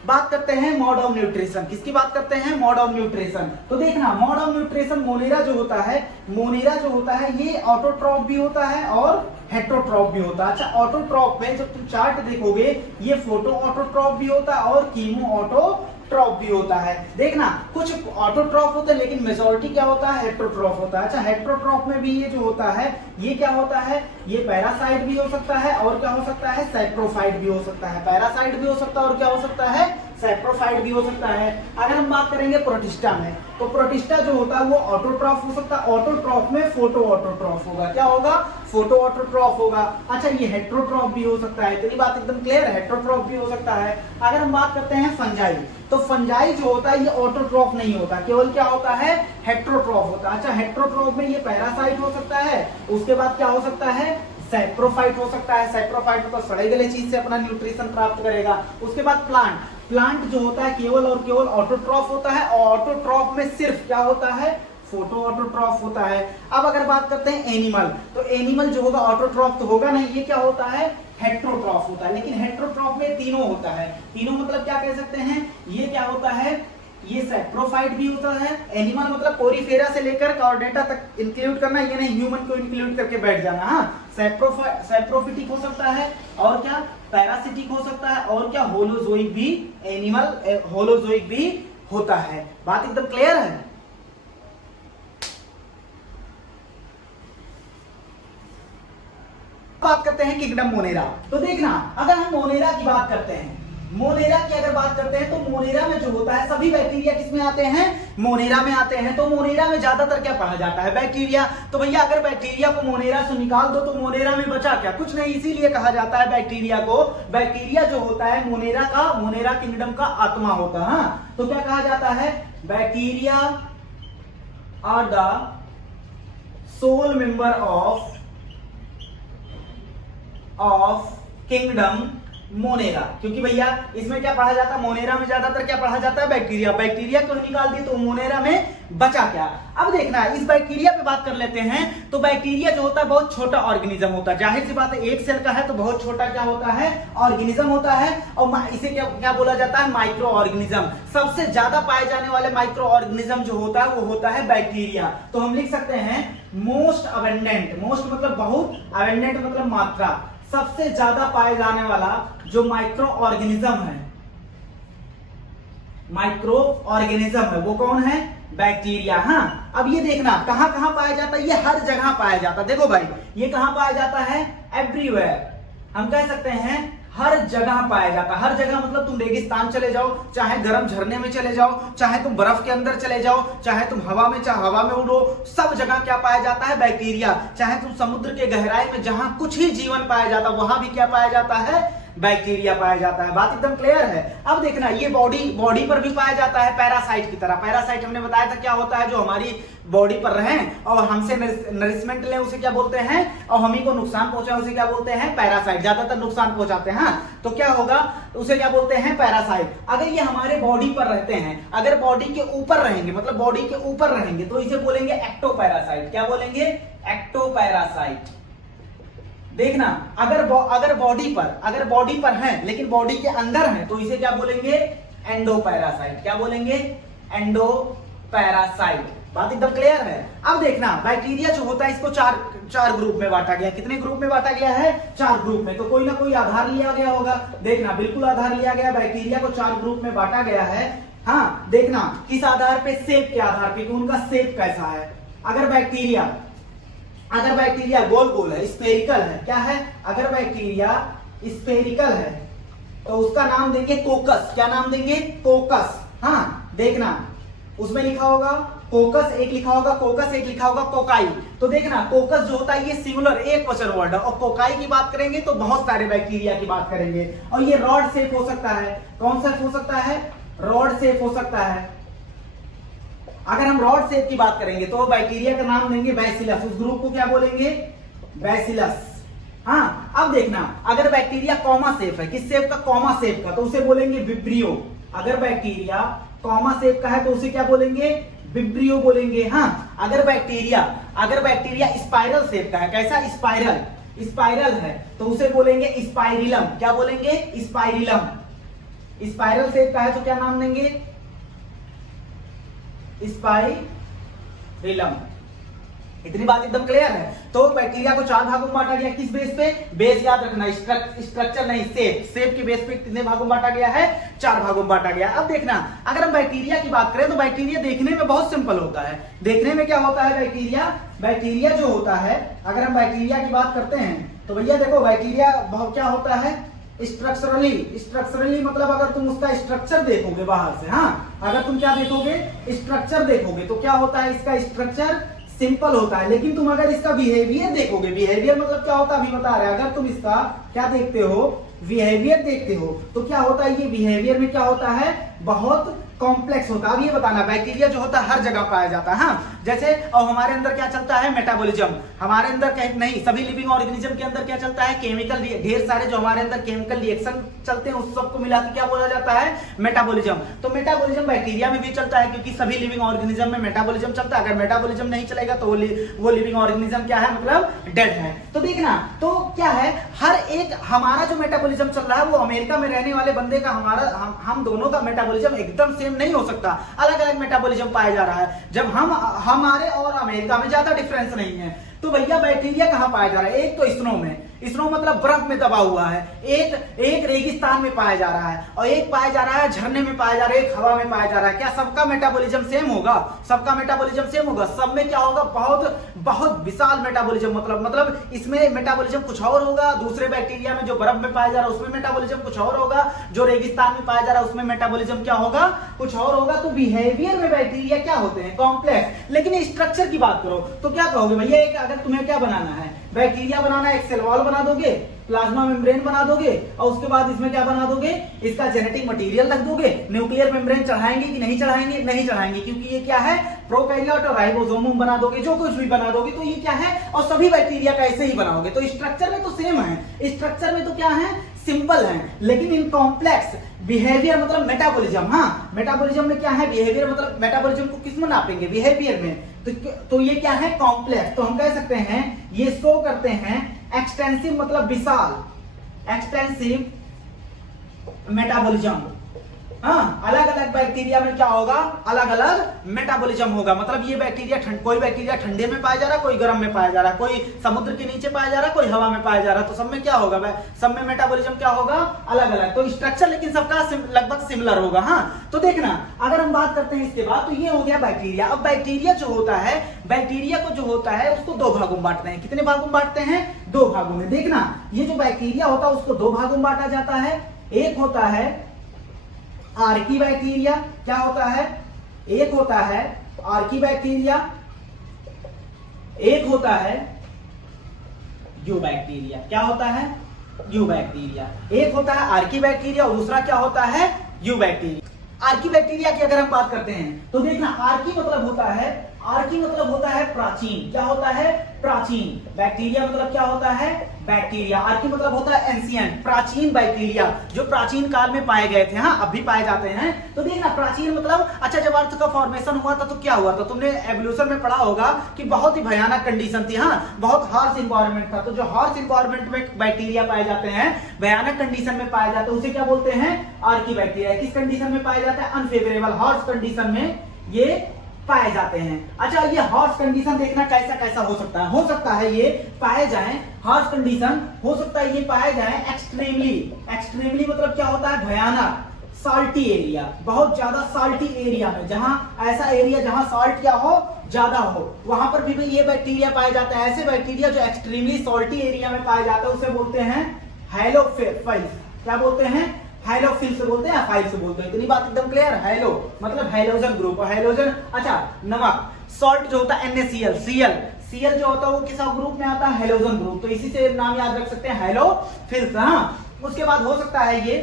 बात करते हैं मोड ऑफ न्यूट्रिशन। किसकी बात करते हैं? Mode of nutrition. तो देखना, मोड ऑफ न्यूट्रिशन मोनेरा जो होता है, मोनेरा जो होता है ये ऑटोट्रॉफ भी होता है और हेट्रोट्रॉफ भी होता है। अच्छा, ऑटोट्रॉफ में जब तुम चार्ट देखोगे ये फोटो ऑटोट्रॉफ भी होता है और कीमो ऑटोट्रॉफ भी होता है। देखना, कुछ ऑटोट्रॉफ होते हैं लेकिन मेजॉरिटी क्या होता है? हेट्रोट्रॉफ होता है। अच्छा, हेट्रोट्रॉफ में भी ये जो होता है ये क्या होता है? ये पैरासाइट भी हो सकता है और क्या हो सकता है? सैप्रोफाइट भी हो सकता है। पैरासाइट भी हो सकता है और क्या हो सकता है? सैप्रोफाइट भी हो सकता है। अगर हम बात करेंगे प्रोटिस्टा में, तो प्रोटिस्टा जो होता है वो ऑटोट्रॉफ हो सकता है। ऑटोट्रॉफ में फोटो ऑटोट्रॉफ होगा। क्या होगा? फोटो ऑटोट्रॉफ होगा। अच्छा, ये हेट्रोट्रॉफ भी हो सकता है। तेरी बात एकदम क्लियर है, हेट्रोट्रॉफ भी हो सकता है। अगर हम बात करते हैं फंजाई, तो फंजाई जो होता है ये ऑटोट्रॉफ नहीं होता, केवल क्या होता है? हेट्रोट्रॉफ होता है। अच्छा, हेट्रोट्रॉफ में ये पैरासाइट हो सकता है, उसके बाद क्या हो सकता है? सैप्रोफाइट हो सकता है। सैप्रोफाइट तो सड़े गले चीज से अपना न्यूट्रिशन प्राप्त करेगा। उसके बाद प्लांट, प्लांट जो होता है केवल और केवल ऑटोट्रॉफ होता है और ऑटोट्रॉफ में सिर्फ क्या होता है? फोटो ऑटोट्रॉफ होता है। अब अगर बात करते हैं एनिमल, तो एनिमल जो होगा ऑटोट्रॉफ तो होगा नहीं, ये क्या होता है? हेट्रोट्रॉफ होता है। लेकिन हेट्रोट्रॉफ में तीनों होता है। तीनों मतलब क्या कह सकते हैं? ये क्या होता है? ये सैप्रोफाइट भी होता है। एनिमल मतलब पोरीफेरा से लेकर कॉर्डेटा तक इंक्लूड करना, ये नहीं ह्यूमन को इंक्लूड करके बैठ जाना। हाँ, सैप्रोफिटिक हो सकता है और क्या? पैरासिटिक हो सकता है और क्या? होलोजोइक भी, एनिमल होलोजोइक भी होता है। बात एकदम क्लियर है। बात करते हैं किंगडम मोनेरा। तो देखना, अगर हम मोनेरा की बात करते हैं, मोनेरा की अगर बात करते हैं तो मोनेरा में जो होता है सभी बैक्टीरिया किसमें आते हैं? मोनेरा में आते हैं। तो मोनेरा में ज्यादातर क्या पाया जाता है? बैक्टीरिया। तो भैया अगर बैक्टीरिया को मोनेरा से निकाल दो तो मोनेरा में बचा क्या? कुछ नहीं। इसीलिए कहा जाता है बैक्टीरिया को, बैक्टीरिया जो होता है मोनेरा का, मोनेरा किंगडम का आत्मा होता है। हाँ, तो क्या कहा जाता है? Bacteria are the sole member of kingdom Monera. क्योंकि भैया इसमें क्या पढ़ा जाता है? मोनेरा में ज्यादातर क्या पढ़ा जाता है? बैक्टीरिया। बैक्टीरिया को निकाल दिए तो मोनेरा में बचा क्या? अब देखना, इस बैक्टीरिया पे बात कर लेते हैं। तो बैक्टीरिया जो होता है बहुत छोटा ऑर्गेनिज्म होता है। जाहिर सी बात है, एक सेल का है तो बहुत छोटा क्या होता है? ऑर्गेनिज्म होता है। और इसे क्या बोला जाता है? Micro organism. सबसे ज्यादा पाए जाने वाले माइक्रो ऑर्गेनिज्म जो होता है वो होता है बैक्टीरिया। तो हम लिख सकते हैं मोस्ट अबेंडेंट, मोस्ट मतलब बहुत, अबेंडेंट मतलब मात्रा, सबसे ज्यादा पाए जाने वाला जो माइक्रो ऑर्गेनिज्म है, माइक्रो ऑर्गेनिज्म है, वो कौन है? बैक्टीरिया। हाँ, अब ये देखना कहां कहां पाया जाता है? ये हर जगह पाया जाता है। देखो भाई, ये कहां पाया जाता है? एवरीवेयर। हम कह सकते हैं हर जगह पाया जाता है। हर जगह मतलब तुम रेगिस्तान चले जाओ, चाहे गर्म झरने में चले जाओ, चाहे तुम बर्फ के अंदर चले जाओ, चाहे तुम हवा में उड़ो, सब जगह क्या पाया जाता है? बैक्टीरिया। चाहे तुम समुद्र के गहराई में जहां कुछ ही जीवन पाया जाता है वहां भी क्या पाया जाता है? बैक्टीरिया पाया जाता है। बात एकदम क्लियर है। अब देखना, ये बॉडी पर भी पाया जाता है पैरासाइट की तरह। पैरासाइट हमने बताया था क्या होता है? जो हमारी बॉडी पर रहे और हमसे नरिशमेंट ले, उसे क्या बोलते हैं? और हम ही को नुकसान पहुंचाए उसे क्या बोलते हैं? पैरासाइट। ज्यादातर नुकसान पहुंचाते हैं। तो क्या होगा? उसे क्या बोलते हैं? पैरासाइट। अगर ये हमारे बॉडी पर रहते हैं, अगर बॉडी के ऊपर रहेंगे, मतलब बॉडी के ऊपर रहेंगे, तो इसे बोलेंगे एक्टोपैरासाइट। क्या बोलेंगे? एक्टोपैरासाइट। देखना, अगर बॉडी पर है लेकिन बॉडी के अंदर है तो इसे क्या बोलेंगे? एंडोपैरासाइट। क्या बोलेंगे? एंडोपैरासाइट। बात एकदम क्लियर है। अब देखना, बैक्टीरिया जो होता है इसको चार ग्रुप में बांटा गया। कितने ग्रुप में बांटा गया है? 4 ग्रुप में। तो कोई ना कोई आधार लिया गया होगा। देखना, बिल्कुल आधार लिया गया। बैक्टीरिया को 4 ग्रुप में बांटा गया है। हाँ, देखना किस आधार पे? शेप के आधार पे, उनका शेप कैसा है। अगर बैक्टीरिया गोल है, स्फेरिकल है, क्या है? अगर बैक्टीरिया स्फेरिकल है तो उसका नाम देंगे कोकस। क्या नाम देंगे? कोकस। हाँ, देखना उसमें लिखा होगा कोकस, एक लिखा होगा कोकस, एक लिखा होगा कोकाई। तो देखना, कोकस जो होता है ये सिंगुलर, एक वचन वर्ड है, और कोकाई की बात करेंगे तो बहुत सारे बैक्टीरिया की बात करेंगे। और ये रॉड शेप हो सकता है। कौन सा हो सकता है? रॉड शेप हो सकता है। अगर हम रॉड शेप की बात करेंगे तो बैक्टीरिया का नाम देंगे बैसिलस। उस ग्रुप को क्या बोलेंगे? बैसिलस। हाँ, अब देखना, अगर बैक्टीरिया कॉमा शेप है, किस शेप का? कॉमा शेप का, तो उसे बोलेंगे विब्रियो। अगर बैक्टीरिया कॉमा शेप का है तो उसे क्या बोलेंगे? विब्रियो बोलेंगे। हाँ, अगर बैक्टीरिया स्पाइरल शेप का है, कैसा स्पाइरल है, तो उसे बोलेंगे स्पाइरिलम। क्या बोलेंगे? स्पाइरिलम। स्पाइरल शेप का है तो क्या नाम देंगे? स्पाइरिलम। इतनी बात एकदम क्लियर है। तो बैक्टीरिया को 4 भागों में बांटा गया। किस बेस पे? बेस याद रखना, स्ट्रक्चर नहीं, शेप के बेस पे कितने भागों में बांटा गया है? 4 भागों में बांटा गया। अब देखना, अगर हम बैक्टीरिया की बात करें तो बैक्टीरिया देखने में बहुत सिंपल होता है। देखने में क्या होता है? बैक्टीरिया जो होता है, अगर हम बैक्टीरिया की बात करते हैं तो भैया देखो, बैक्टीरिया क्या होता है? स्ट्रक्चरली मतलब अगर तुम उसका स्ट्रक्चर देखोगे बाहर से, हाँ, अगर तुम क्या देखोगे? स्ट्रक्चर देखोगे तो क्या होता है? इसका स्ट्रक्चर सिंपल होता है। लेकिन तुम अगर इसका बिहेवियर देखोगे, बिहेवियर मतलब क्या होता है अभी बता रहे हैं, अगर तुम इसका क्या देखते हो? बिहेवियर देखते हो तो क्या होता है? ये बिहेवियर में क्या होता है? बहुत कॉम्प्लेक्स होता है। अब ये बताना, बैक्टीरिया जो होता है हर जगह पाया जाता है। हाँ, जैसे और हमारे अंदर क्या चलता है? मेटाबॉलिज्म। हमारे अंदर नहीं, सभी लिविंग ऑर्गेनिज्म के अंदर क्या चलता है? केमिकल, ढेर सारे जो हमारे अंदर केमिकल रिएक्शन चलते हैं उस सबको मिला के क्या बोला जाता है? मेटाबॉलिज्म। तो मेटाबॉलिज्म बैक्टीरिया में भी चलता है, क्योंकि सभी लिविंग ऑर्गेनिज्म में मेटाबॉलिज्म चलता है। अगर मेटाबॉलिज्म नहीं चलेगा तो वो लिविंग ऑर्गेनिज्म क्या है? मतलब डेड है। तो देखना, तो क्या है, हर एक हमारा जो मेटाबॉलिज्म चल रहा है वो अमेरिका में रहने वाले बंदे का, हम दोनों का मेटाबॉलिज्म एकदम सेम नहीं हो सकता, अलग अलग मेटाबॉलिज्म पाया जा रहा है। जब हमारे और अमेरिका में ज्यादा डिफरेंस नहीं है, तो भैया बैक्टीरिया कहां पाया जा रहा है? एक तो स्नो में, स्नो मतलब बर्फ में दबा हुआ है, एक रेगिस्तान में पाया जा रहा है, और एक पाया जा रहा है झरने में पाया जा रहा है, एक हवा में पाया जा रहा है। क्या सबका मेटाबॉलिज्म सेम होगा? सबका मेटाबॉलिज्म सेम होगा? सब में क्या होगा? बहुत बहुत विशाल मेटाबॉलिज्म, मतलब इसमें मेटाबॉलिज्म कुछ और होगा, दूसरे बैक्टीरिया में जो बर्फ में पाया जा रहा है उसमें मेटाबॉलिज्म कुछ और होगा, जो रेगिस्तान में पाया जा रहा है उसमें मेटाबॉलिज्म क्या होगा? कुछ और होगा। तो बिहेवियर में बैक्टीरिया क्या होते हैं? कॉम्प्लेक्स। लेकिन स्ट्रक्चर की बात करो तो क्या कहोगे भैया? एक अगर तुम्हें क्या बनाना है? बैक्टीरिया बनाना है, एक सेल वॉल बना दोगे, प्लाज्मा मेम्ब्रेन बना दोगे, और उसके बाद इसमें क्या बना दोगे? इसका जेनेटिक मटेरियल रख दोगे। न्यूक्लियर मेम्ब्रेन चढ़ाएंगे कि नहीं चढ़ाएंगे? नहीं चढ़ाएंगे, क्योंकि ये क्या है? प्रोकैरियोट और राइबोसोम बना दोगे, जो कुछ भी बना दोगे तो ये क्या है? और सभी बैक्टीरिया का ऐसे ही बनाओगे। तो स्ट्रक्चर में तो सेम है, स्ट्रक्चर में तो क्या है? सिंपल है। लेकिन इन कॉम्प्लेक्स बिहेवियर मतलब मेटाबॉलिज्म, हाँ, मेटाबॉलिज्म में क्या है? बिहेवियर मतलब मेटाबॉलिज्म को किस में नापेंगे? बिहेवियर में। तो ये क्या है? कॉम्प्लेक्स। तो हम कह सकते हैं ये शो करते हैं एक्सटेंसिव मतलब विशाल, एक्सटेंसिव मेटाबॉलिज्म। हाँ, अलग अलग बैक्टीरिया में क्या होगा? अलग अलग मेटाबॉलिज्म होगा। मतलब ये बैक्टीरिया कोई बैक्टीरिया ठंडे में पाया जा रहा है, कोई गर्म में पाया जा रहा है, कोई समुद्र के नीचे पाया जा रहा है, कोई हवा में पाया जा रहा है। तो सब में क्या होगा? सब में मेटाबॉलिज्म क्या होगा? अलग अलग। तो स्ट्रक्चर लेकिन सबका लगभग सिमिलर होगा। हाँ, तो देखना, अगर हम बात करते हैं इसके बाद, तो ये हो गया बैक्टीरिया। अब बैक्टीरिया जो होता है, बैक्टीरिया को जो होता है उसको 2 भागों में बांटते हैं। कितने भागों में बांटते हैं? 2 भागों में। देखना, ये जो बैक्टीरिया होता है उसको 2 भागों में बांटा जाता है। एक होता है आर्की बैक्टीरिया। क्या होता है? एक होता है आर्की बैक्टीरिया, एक होता है यू बैक्टीरिया। क्या होता है? You bacteria. एक होता है आर्की बैक्टीरिया और दूसरा क्या होता है? You bacteria. आर्की बैक्टीरिया की अगर हम बात करते हैं तो देखना, आर्की मतलब होता है प्राचीन। क्या होता है? प्राचीन। बैक्टीरिया मतलब क्या होता है? बैक्टीरिया। आर्की मतलब होता है एंशिएंट, प्राचीन बैक्टीरिया, जो प्राचीन काल में पाए गए थे। हाँ, अब भी पाए जाते हैं। तो देखना, प्राचीन मतलब, अच्छा, जब अर्थ का फॉर्मेशन हुआ था तो क्या हुआ था? तुमने एवोल्यूशन में पढ़ा होगा कि बहुत ही भयानक कंडीशन थी। हाँ, बहुत हार्श इन्वायरमेंट था। तो जो हार्श इन्वायरमेंट में बैक्टीरिया पाए जाते हैं, भयानक कंडीशन में पाए जाते हैं, उसे क्या बोलते हैं? Archie bacteria. किस कंडीशन में पाए जाते हैं? अनफेवरेबल, हार्श कंडीशन में ये पाए जाते हैं। अच्छा, ये हार्श कंडीशन देखना कैसा कैसा हो सकता है। हो सकता है ये पाए जाएं, हार्श कंडीशन हो सकता है ये पाए जाएं एक्सट्रीमली। एक्सट्रीमली मतलब क्या होता है? भयानक। साल्टी एरिया, बहुत ज्यादा साल्टी एरिया में, जहां ऐसा एरिया जहां साल्ट क्या हो? ज्यादा हो, वहां पर भी ये बैक्टीरिया पाया जाता है। ऐसे बैक्टीरिया जो एक्सट्रीमली साल्टी एरिया में पाया जाता है उसे बोलते हैं हैलोफिल्स। क्या बोलते हैं? हैलोफिल से बोलते हैं, फाइल से बोलते हैं। इतनी बात एकदम क्लियर। हैलो मतलब हैलोजन ग्रुप, और हैलोजन, अच्छा, नमक, सॉल्ट जो होता है NaCl, Cl जो होता है वो किस ग्रुप में आता है? Halogen group. तो इसी से नाम याद रख सकते हैं, हैलोफिल्स। हाँ, उसके बाद हो सकता है ये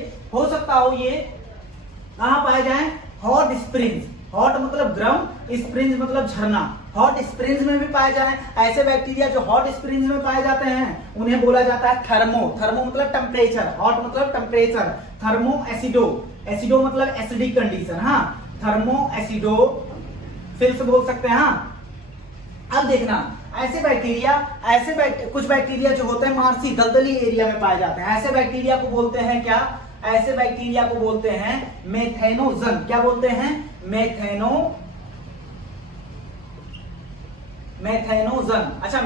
कहां पाए जाए? Hot springs. हॉट मतलब गर्म, स्प्रिंग्स मतलब झरना। हॉट स्प्रिंग्स में भी पाए जाए। ऐसे बैक्टीरिया जो हॉट स्प्रिंग्स में पाए जाते हैं उन्हें बोला जाता है थर्मो। थर्मो मतलब टेम्परेचर, हॉट मतलब टेम्परेचर, थर्मो एसिडो। एसिडो मतलब एसिडिक कंडीशन। हाँ, थर्मो एसिडो फिर से बोल सकते हैं। हाँ, अब देखना, ऐसे बैक्टीरिया कुछ बैक्टीरिया जो होते हैं मार्सी दलदली एरिया में पाए जाते हैं। ऐसे बैक्टीरिया को बोलते हैं क्या? ऐसे बैक्टीरिया को बोलते हैं मेथेनोजन। क्या बोलते हैं? मेथेनोजन। अच्छा,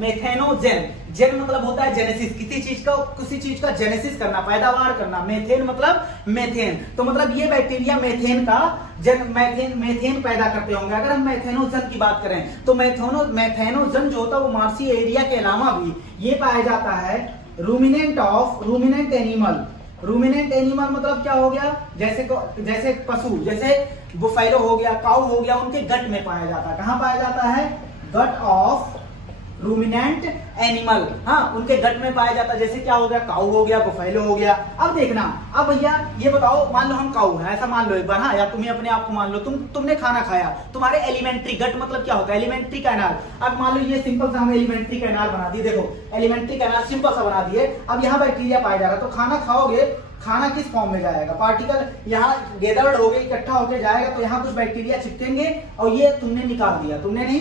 मेथेनोजेन। जेन मतलब होता है जेनेसिस, किसी चीज का जेनेसिस करना, पैदावार करना। मेथेन मतलब मेथेन, तो मतलब ये बैक्टीरिया मेथेन का मेथेन पैदा करते होंगे। अगर हम मेथेनोजन की बात करें तो मेथेनोजन जो होता है वो मार्सी एरिया के अलावा भी ये पाया जाता है रूमिनेंट एनिमल। रूमिनेंट एनिमल मतलब क्या हो गया? जैसे पशु, जैसे बुफेलो हो गया, काऊ हो गया, उनके गट में पाया जाता है। कहां पाया जाता है? Gut of ruminant animal. हाँ, उनके गट में पाया जाता है। जैसे क्या हो गया? काऊ हो गया, बुफेलो हो गया। अब देखना, अब भैया ये बताओ, मान लो हम काऊ है, ऐसा मान लो एक बार। हाँ, या तुम्हें अपने आप को मान लो, तुमने खाना खाया, तुम्हारे एलिमेंट्री गट मतलब क्या होता है? Alimentary canal. अब मान लो ये सिंपल सा हम एलिमेंट्री कैनाल बना दिए। देखो, एलिमेंट्री कैनाल सिंपल सा बना दिए। अब यहाँ बैक्टीरिया पाया जा रहा है, तो खाना खाओगे, खाना किस फॉर्म में जाएगा? पार्टिकल यहाँ गैदर्ड हो गए, इकट्ठा होके जाएगा, तो यहाँ कुछ बैक्टीरिया चिपकेंगे और ये तुमने निकाल दिया। तुमने नहीं,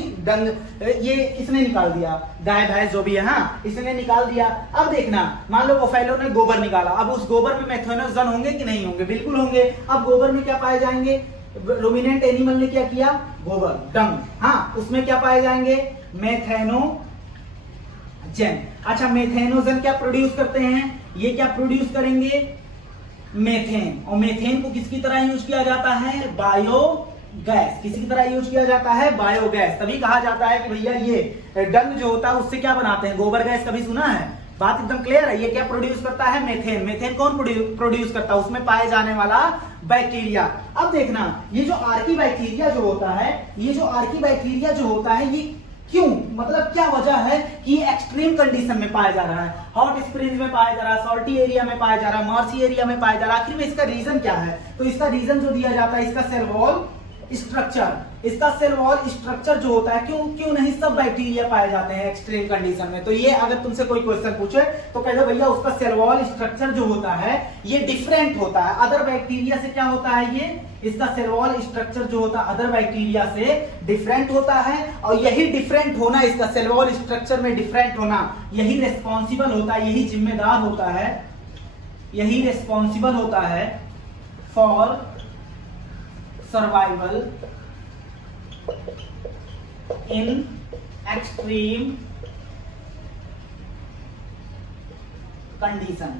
ये इसने निकाल दिया, गाय भैंस जो भी है, हाँ, इसने निकाल दिया। अब देखना, मान लो बुफेलो ने गोबर निकाला। अब उस गोबर में मेथेनोजन होंगे कि नहीं होंगे? बिल्कुल होंगे। अब गोबर में क्या पाए जाएंगे? रूमिनेंट एनिमल ने क्या किया? गोबर, डंग। हाँ, उसमें क्या पाए जाएंगे? मेथेनोजन। अच्छा, मेथेनोजन क्या प्रोड्यूस करते हैं? ये क्या प्रोड्यूस करेंगे? मेथेन। और मेथेन को किसकी तरह यूज किया जाता है? बायोगैस। किसी की तरह यूज किया जाता है? बायोगैस। तभी कहा जाता है कि भैया ये डंग जो होता है उससे क्या बनाते हैं? गोबर गैस। कभी सुना है? बात एकदम क्लियर है। ये क्या प्रोड्यूस करता है? मेथेन। मेथेन कौन प्रोड्यूस करता है? उसमें पाए जाने वाला बैक्टीरिया। अब देखना, ये जो आर्की बैक्टीरिया जो होता है, ये क्यों, मतलब क्या वजह है कि एक्सट्रीम कंडीशन में पाया जा रहा है? हॉट स्प्रिंग्स में पाया जा रहा है, सॉल्टी एरिया में पाया जा रहा है, मार्सी एरिया में पाया जा रहा है। आखिर में इसका रीजन क्या है? तो इसका रीजन जो दिया जाता है, इसका सेल वॉल स्ट्रक्चर। इसका सेल वॉल स्ट्रक्चर जो होता है, क्यों नहीं सब बैक्टीरिया पाए जाते हैं एक्सट्रीम कंडीशन में? तो ये अगर तुमसे कोई क्वेश्चन पूछे तो कह दो भैया उसका सेल वॉल स्ट्रक्चर जो होता है ये डिफरेंट होता है अदर बैक्टीरिया से। क्या होता है? ये इसका सेल वॉल स्ट्रक्चर जो होता है अदर बैक्टीरिया से डिफरेंट होता है। और यही डिफरेंट होना, इसका सेल वॉल स्ट्रक्चर में डिफरेंट होना, यही रिस्पॉन्सिबल होता है, यही जिम्मेदार होता है, यही रिस्पॉन्सिबल होता है for survival in extreme condition.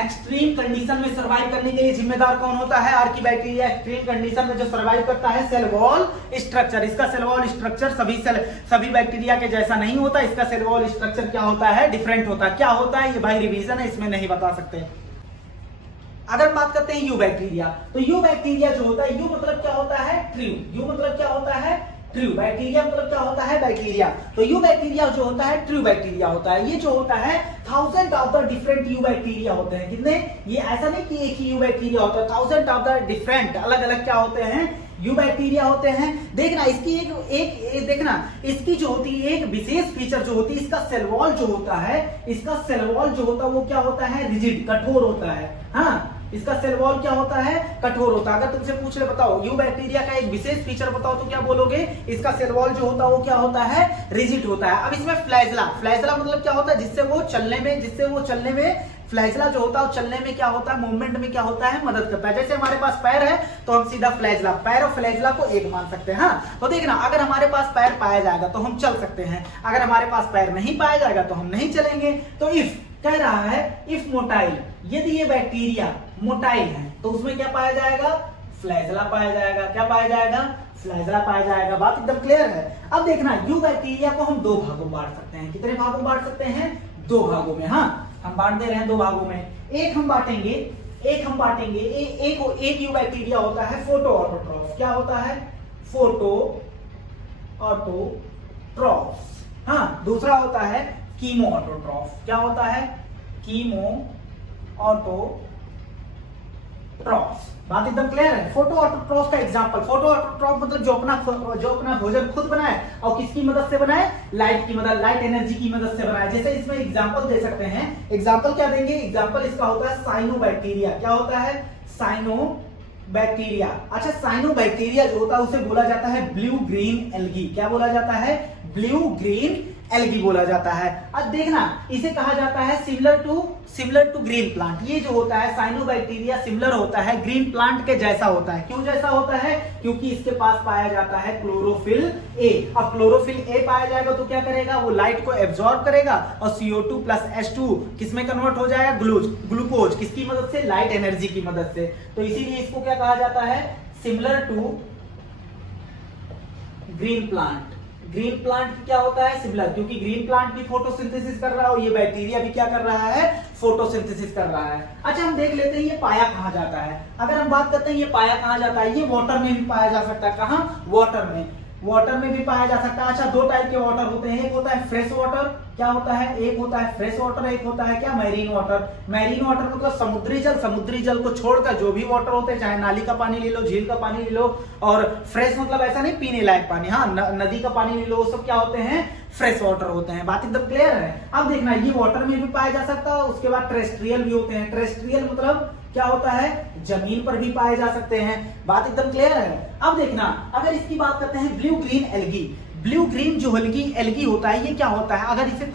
Extreme condition में सर्वाइव करने के लिए जिम्मेदार कौन होता है? Archie bacteria. एक्सट्रीम कंडीशन में जो सर्वाइव करता है, सेल वॉल स्ट्रक्चर। इसका सेल वॉल स्ट्रक्चर सभी बैक्टीरिया के जैसा नहीं होता। इसका सेल वॉल स्ट्रक्चर क्या होता है? डिफरेंट होता है। क्या होता है? ये भाई रिवीजन है, इसमें नहीं बता सकते। अगर बात करते हैं यू बैक्टीरिया, तो यू बैक्टीरिया जो होता है, यू मतलब क्या होता है? ट्रू। यू मतलब क्या होता है? ट्रू। बैक्टीरिया मतलब क्या होता है? बैक्टीरिया। तो यू बैक्टीरिया जो होता है ट्रू बैक्टीरिया होता है। ये जो होता है thousand of the different you bacteria होते हैं। कितने? ये ऐसा नहीं कि एक ही यू बैक्टीरिया होता है, थाउजेंड ऑफ द डिफरेंट अलग अलग क्या होते हैं? यू बैक्टीरिया होते हैं। देखना, इसकी एक देखना, इसकी जो होती है एक विशेष फीचर जो होती है, इसका सेल वॉल जो होता है, इसका सेल वॉल जो होता है वो क्या होता है? रिजिड, कठोर होता है। हाँ, इसका सेल वॉल क्या होता है? कठोर होता है। अगर तुमसे पूछ ले बताओ यू बैक्टीरिया का एक विशेष फीचर बताओ, तो क्या बोलोगे? इसका सेल वॉल जो होता है वो क्या होता है? रिजिड होता है। अब इसमें फ्लैजला मतलब क्या होता है? जिससे वो चलने में फ्लैजला जो होता है वो चलने में क्या होता है? मूवमेंट में क्या होता है? मदद करता है। जैसे हमारे पास पैर है तो हम सीधा फ्लैजला, पैर और फ्लैजला को एक मान सकते हैं। हाँ, तो देखना, अगर हमारे पास पैर पाया जाएगा तो हम चल सकते हैं, अगर हमारे पास पैर नहीं पाया जाएगा तो हम नहीं चलेंगे। तो इफ कह रहा है, इफ मोटाइल, यदि ये बैक्टीरिया मोटाइल है तो उसमें क्या पाया जाएगा? फ्लैजला पाया जाएगा। क्या पाया जाएगा? फ्लैजला पाया जाएगा। बात एकदम क्लियर है। अब देखना, यू बैक्टीरिया को हम दो भागों में बांट सकते हैं। कितने भागों में बांट सकते हैं? दो भागों में। हाँ, हम बांट दे रहे हैं दो भागों में। एक हम बांटेंगे, एक यू बैक्टीरिया होता है फोटो ऑटोट्रॉफ। क्या होता है? Photo autotroph. हाँ, दूसरा होता है कीमो ऑटोट्रॉफ। क्या होता है? Chemo autotroph. बात एकदम क्लियर है। फोटो ऑटोट्रॉफ का एग्जांपल, फोटो ऑटोट्रॉफ मतलब जो अपना भोजन खुद बनाए और किसकी मदद से बनाए? लाइट की मदद, लाइट एनर्जी की मदद से बनाए। जैसे इसमें एग्जांपल दे सकते हैं। एग्जांपल क्या देंगे? एग्जांपल इसका होता है साइनो बैक्टीरिया। क्या होता है? Cyano bacteria. अच्छा, साइनोबैक्टीरिया जो होता है उसे बोला जाता है ब्लू ग्रीन एल्गी। क्या बोला जाता है? ब्लू ग्रीन एल्गी बोला जाता है। अब देखना, इसे कहा जाता है सिमिलर टू ग्रीन प्लांट। ये जो होता है साइनोबैक्टीरिया सिमिलर होता है ग्रीन प्लांट के जैसा होता है। क्यों जैसा होता है? क्योंकि इसके पास पाया जाता है क्लोरोफिल ए। अब क्लोरोफिल ए पाया जाएगा तो क्या करेगा? वो लाइट को एब्जॉर्ब करेगा और CO2 प्लस H2 किसमें कन्वर्ट हो जाएगा? ग्लूकोज। किसकी मदद से? लाइट एनर्जी की मदद से। तो इसीलिए इसको क्या कहा जाता है? Similar to green plant. Green plant क्या होता है? सिमिलर, क्योंकि ग्रीन प्लांट भी फोटोसिंथेसिस कर रहा है और ये बैक्टीरिया भी क्या कर रहा है? फोटोसिंथेसिस कर रहा है। अच्छा, हम देख लेते हैं ये पाया कहाँ जाता है। अगर हम बात करते हैं ये पाया कहाँ जाता है, ये वाटर में भी पाया जा सकता है। कहाँ? वाटर में भी पाया जा सकता है। अच्छा, दो टाइप के वाटर होते हैं, एक होता है फ्रेश वाटर। क्या होता है? एक होता है फ्रेश वाटर, एक होता है क्या? Marine water. मैरीन वाटर मतलब समुद्री जल को छोड़कर जो भी वाटर होते हैं, चाहे नाली का पानी ले लो, झील का पानी ले लो। और फ्रेश मतलब ऐसा नहीं पीने लायक पानी, हाँ, नदी का पानी ले लो, वो सब क्या होते हैं? फ्रेश वाटर होते हैं। बात एकदम क्लियर है। अब देखना, ये वाटर में भी पाया जा सकता है। उसके बाद टेरेस्ट्रियल भी होते हैं। टेरेस्ट्रियल मतलब क्या होता है? जमीन पर भी पाए जा सकते हैं। बात एकदम क्लियर है। अब देखना, अगर इसकी बात करते हैं blue green algae. Blue green जो एल्गी होता है, ये क्या होता है? अगर ये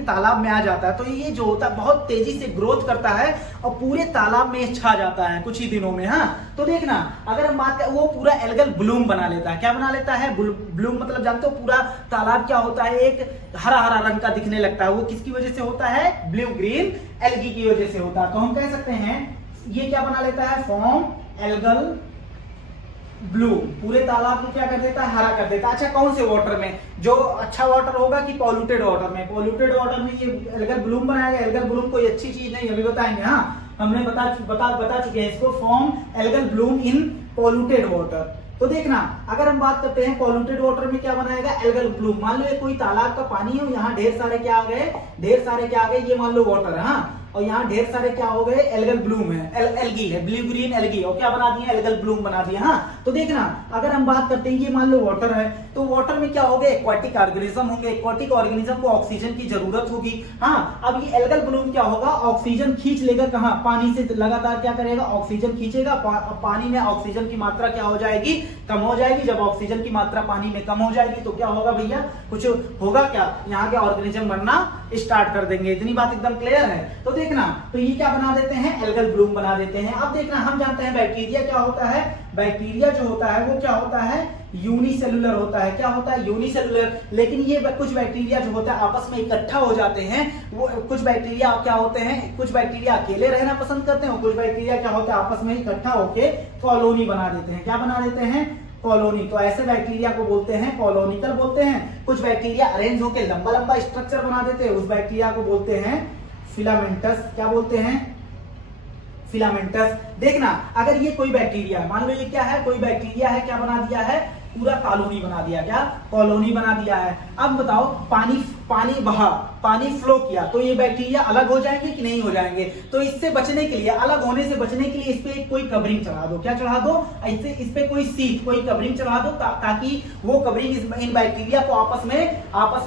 तालाब में आ जाता है तो ये जो होता है बहुत तेजी से ग्रोथ करता है और पूरे तालाब में छा जाता है कुछ ही दिनों में। हाँ, तो देखना, अगर हम बात करें, वो पूरा एल्गल ब्लूम बना लेता है। क्या बना लेता है? ब्लूम मतलब जानते हो, पूरा तालाब क्या होता है? एक हरा हरा रंग का दिखने लगता है। वो किसकी वजह से होता है? ब्लू ग्रीन एल्गी की वजह से होता है। तो हम कह सकते हैं ये क्या बना लेता है? Form algal Bloom. पूरे तालाब को क्या कर देता है? हरा कर देता है। अच्छा, कौन से वाटर में? जो अच्छा वाटर होगा कि पॉल्यूटेड वाटर में? पॉल्यूटेड वाटर में ये एल्गल ब्लूम बनाएगा। एल्गल ब्लूम कोई अच्छी चीज नहीं, अभी बताएंगे। हाँ, हमने बता चुके हैं इसको। फॉर्म एल्गल ब्लूम इन पॉल्यूटेड वाटर। तो देखना, अगर हम बात करते हैं पॉल्यूटेड वाटर में क्या बनाएगा? Algal Bloom. मान लो ये कोई तालाब का पानी है, यहाँ ढेर सारे क्या आ गए? ये मान लो वाटर है, हाँ, और यहाँ ढेर सारे क्या हो गए? एल्गल ब्लूम है, एल्गी है, ब्लू ग्रीन एल्गी। और क्या बना दिया? एल्गल ब्लूम बना दिया। हाँ, तो देखना, अगर हम बात करते हैं ये मान लो वाटर है, तो वाटर में क्या होंगे? एक्वाटिक ऑर्गेनिज्म होंगे। एक्वाटिक ऑर्गेनिज्म को ऑक्सीजन की जरूरत होगी। हाँ, अब ये एल्गल ब्लूम क्या होगा? ऑक्सीजन खींच लेगा। कहाँ? पानी से लगातार क्या करेगा? ऑक्सीजन खींचेगा। पानी में ऑक्सीजन की मात्रा क्या हो जाएगी? कम हो जाएगी। जब ऑक्सीजन की मात्रा पानी में कम हो जाएगी तो क्या होगा भैया? कुछ होगा क्या? यहाँ के ऑर्गेनिज्म बनना स्टार्ट कर देंगे। इतनी बात एकदम क्लियर है। तो देखना, तो ये क्या बना देते हैं? एल्गल ब्लूम बना देते हैं। अब देखना, हम जानते हैं बैक्टीरिया क्या होता है। बैक्टीरिया जो होता है वो क्या होता है? यूनिसेलुलर होता है। क्या होता है? यूनिसेलुलर। लेकिन ये कुछ बैक्टीरिया जो होता है आपस में इकट्ठा हो जाते हैं। वो कुछ बैक्टीरिया क्या होते हैं? कुछ बैक्टीरिया अकेले रहना पसंद करते हैं और कुछ बैक्टीरिया क्या होते हैं? आपस में इकट्ठा होके कॉलोनी बना देते हैं। क्या बना देते हैं? कॉलोनी। तो ऐसे बैक्टीरिया को बोलते हैं कॉलोनिकल बोलते हैं। कुछ बैक्टीरिया अरेंज होकर लंबा लंबा स्ट्रक्चर बना देते हैं, उस बैक्टीरिया को बोलते हैं फिलामेंटस। क्या बोलते हैं? फिलामेंटस। देखना, अगर ये कोई बैक्टीरिया है, मान लो ये क्या है? कोई बैक्टीरिया है, क्या बना दिया है? पूरा कॉलोनी बना दिया। क्या? कॉलोनी बना दिया है। अब बताओ, पानी फ्लो किया तो ये बैक्टीरिया अलग हो जाएंगे कि नहीं हो जाएंगे? तो इससे बचने के लिए, अलग होने से बचने के लिए इस पे कोई कवरिंग चढ़ा दो। क्या चढ़ा दो? इस पे कोई सीट, कोई कवरिंग चढ़ा दो ताकि वो कवरिंग इन बैक्टीरिया को आपस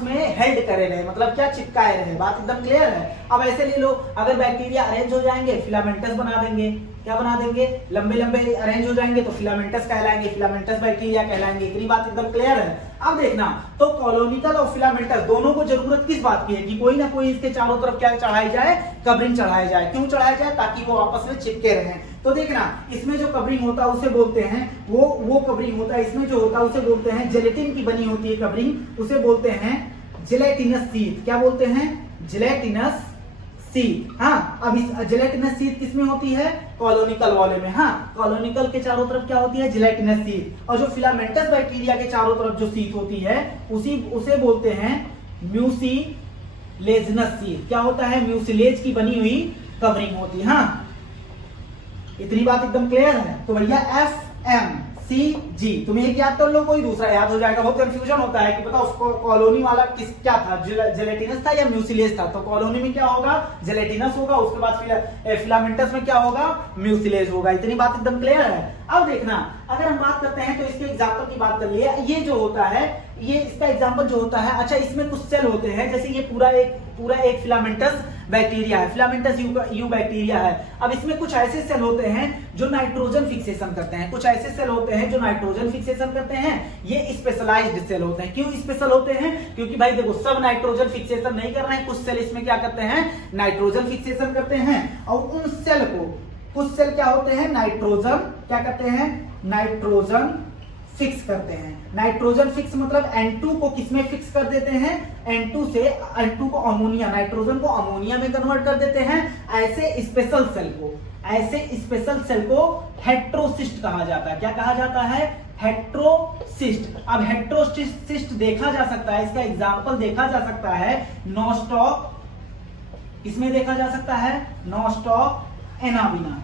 में हेल्ड करे रहे, मतलब क्या? चिपकाए रहे। बात एकदम क्लियर है। अब ऐसे ले लो, अगर बैक्टीरिया अरेंज हो जाएंगे फिलामेंटस बना देंगे। क्या बना देंगे? लंबे लंबे अरेंज हो जाएंगे तो फिलामेंटस कहलाएंगे, फिलामेंटस बैक्टीरिया कहलाएंगे। इतनी बात एकदम क्लियर है। अब देखना, तो कॉलोनिकल और फिलामेंटस दोनों को जरूरत किस बात की है? कि कोई ना कोई इसके चारों तरफ क्या चढ़ाई जाए? कवरिंग चढ़ाई जाए। क्यों चढ़ाई जाए? ताकि वो आपस में चिपके रहें। तो देखना, इसमें जो कवरिंग होता है उसे बोलते हैं, वो कवरिंग होता है, इसमें जो होता है उसे बोलते हैं, जेलेटिन की बनी होती है कवरिंग, उसे बोलते हैं जेलेटिनस शीट। क्या बोलते हैं? Gelatinous sheet. हाँ, अब इस जेलेटिनस शीट किसमें होती है? कॉलोनिकल वाले में। हाँ, कॉलोनिकल के चारों तरफ क्या होती है? Gelatinous sheet. और जो फिलामेंटस बैक्टीरिया के चारों तरफ जो शीट होती है उसे बोलते हैं म्यूसिलेजिनस शीट। क्या होता है? म्यूसिलेज की बनी हुई कवरिंग होती है। हाँ, इतनी बात एकदम क्लियर है। तो भैया FMCG तुम्हें एक याद कर लो, कोई दूसरा याद हो जाएगा। बहुत कंफ्यूजन होता है कि पता उसको कॉलोनी वाला क्या था? जेलेटिनस था या म्यूसिलेज था? तो कॉलोनी में क्या होगा? जेलेटिनस होगा। उसके बाद फिलामेंटस में क्या होगा? म्यूसिलेज होगा। इतनी बात एकदम क्लियर है। अब देखना, अगर हम बात करते हैं तो इसके एग्जाम्पल की बात कर लिए। ये जो होता है ये इसका एग्जांपल जो होता है, अच्छा इसमें कुछ सेल होते हैं, जैसे ये पूरा एक फिलामेंटस बैक्टीरिया है, फिलामेंटस यू बैक्टीरिया है। अब इसमें कुछ ऐसे सेल होते हैं जो नाइट्रोजन फिक्सेशन करते हैं, कुछ ऐसे सेल होते हैं जो नाइट्रोजन फिक्सेशन करते हैं। ये स्पेशलाइज्ड सेल होते हैं। क्यों स्पेशल होते हैं? क्योंकि भाई देखो सब नाइट्रोजन फिक्सेशन नहीं कर रहे हैं, कुछ सेल इसमें क्या करते हैं, नाइट्रोजन फिक्सेशन करते हैं। और उन सेल को, कुछ सेल क्या होते हैं, नाइट्रोजन क्या करते हैं, नाइट्रोजन फिक्स करते हैं। नाइट्रोजन फिक्स मतलब N2 को किसमें फिक्स कर देते हैं, N2 को अमोनिया, नाइट्रोजन को अमोनिया में कन्वर्ट कर देते हैं। ऐसे स्पेशल सेल को हेट्रोसिस्ट कहा जाता है। क्या कहा जाता है, हेट्रोसिस्ट। अब हेट्रोसिस्ट देखा जा सकता है, इसका एग्जांपल देखा जा सकता है नोस्टॉक, इसमें देखा जा सकता है नोस्टॉक एनाबिना,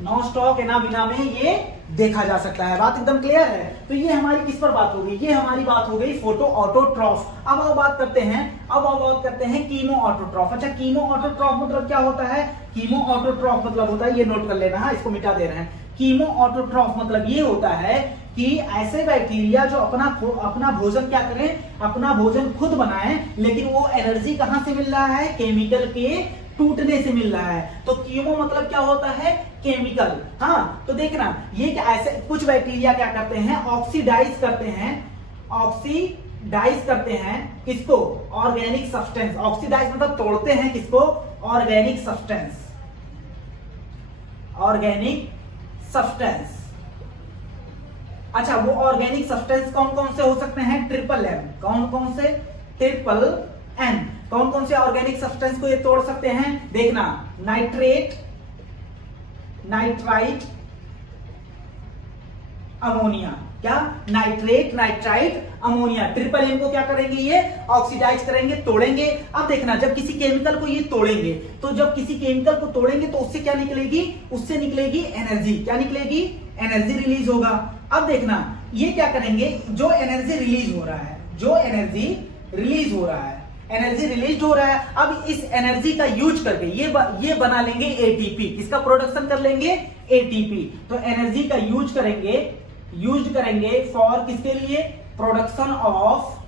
नोस्टॉक एनाबिना में ये देखा जा सकता है। बात एकदम क्लियर है। तो ये हमारी किस पर बात हो गई, ये हमारी बात हो गई फोटो ऑटोट्रॉफ। अब बात करते हैं कीमो ऑटोट्रॉफ। अच्छा कीमो ऑटोट्रॉफ मतलब क्या होता है, कीमो ऑटोट्रॉफ मतलब होता है, ये नोट कर लेना, इसको मिटा दे रहे हैं। कीमो ऑटोट्रॉफ मतलब ये होता है कि ऐसे बैक्टीरिया जो अपना भोजन क्या करें, अपना भोजन खुद बनाएं, लेकिन वो एनर्जी कहां से मिल रहा है, केमिकल के टूटने से मिल रहा है। तो कीमो मतलब क्या होता है, केमिकल। हाँ तो देखना ये ऐसे कुछ बैक्टीरिया क्या करते हैं, ऑक्सीडाइज करते हैं किसको, ऑर्गेनिक सब्सटेंस। ऑक्सीडाइज मतलब तोड़ते हैं किसको, ऑर्गेनिक सब्सटेंस। अच्छा वो ऑर्गेनिक सब्सटेंस कौन कौन से हो सकते हैं, ट्रिपल एम। कौन से, ट्रिपल एम। कौन कौन से ऑर्गेनिक सब्सटेंस को ये तोड़ सकते हैं, देखना नाइट्राइट, अमोनिया। क्या, नाइट्राइट, अमोनिया। ट्रिपल एम को क्या करेंगे, ये ऑक्सीडाइज करेंगे, तोड़ेंगे। अब देखना जब किसी केमिकल को ये तोड़ेंगे, तो जब किसी केमिकल को तोड़ेंगे तो उससे क्या निकलेगी, उससे निकलेगी एनर्जी। क्या निकलेगी, एनर्जी रिलीज होगा। अब देखना ये क्या करेंगे, जो एनर्जी रिलीज हो रहा है, अब इस एनर्जी का यूज करके ये बना लेंगे एटीपी, इसका प्रोडक्शन कर लेंगे एटीपी। तो एनर्जी का यूज करेंगे फॉर किसके लिए, प्रोडक्शन ऑफ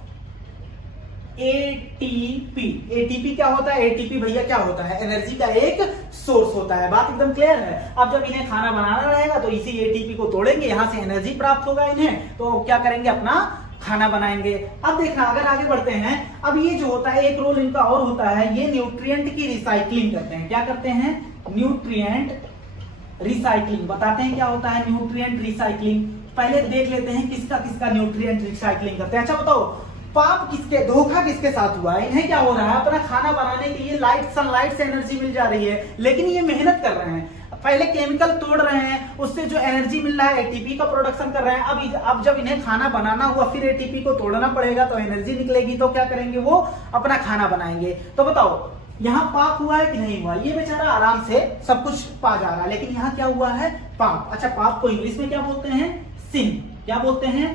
एटीपी। एटीपी क्या होता है, एटीपी भैया क्या होता है, एनर्जी का एक सोर्स होता है। बात एकदम क्लियर है। अब जब इन्हें खाना बनाना रहेगा तो इसी एटीपी को तोड़ेंगे, यहां से एनर्जी प्राप्त होगा इन्हें, तो क्या करेंगे, अपना खाना बनाएंगे। अब देखना अगर आगे बढ़ते हैं, अब ये जो होता है एक रोल इनका और होता है, ये न्यूट्रिएंट की रिसाइकलिंग करते हैं। क्या करते हैं, न्यूट्रिएंट रिसाइकलिंग। बताते हैं क्या होता है न्यूट्रिएंट रिसाइकलिंग। पहले देख लेते हैं किसका न्यूट्रिएंट रिसाइकलिंग करते हैं। अच्छा बताओ धोखा किसके साथ हुआ है, इन्हें क्या हो रहा है, अपना खाना बनाने के लिए सनलाइट से एनर्जी मिल जा रही है, लेकिन ये मेहनत कर रहे हैं, पहले केमिकल तोड़ रहे हैं, उससे जो एनर्जी मिल रहा है एटीपी का प्रोडक्शन कर रहे हैं। अब जब इन्हें खाना बनाना हुआ, फिर एटीपी को तोड़ना पड़ेगा तो एनर्जी निकलेगी, तो क्या करेंगे, वो अपना खाना बनाएंगे। तो बताओ यहाँ पाप हुआ है कि नहीं हुआ, ये बेचारा आराम से सब कुछ पा जा रहा है, लेकिन यहाँ क्या हुआ है, पाप। अच्छा पाप को इंग्लिश में क्या बोलते हैं, सिन। क्या बोलते हैं,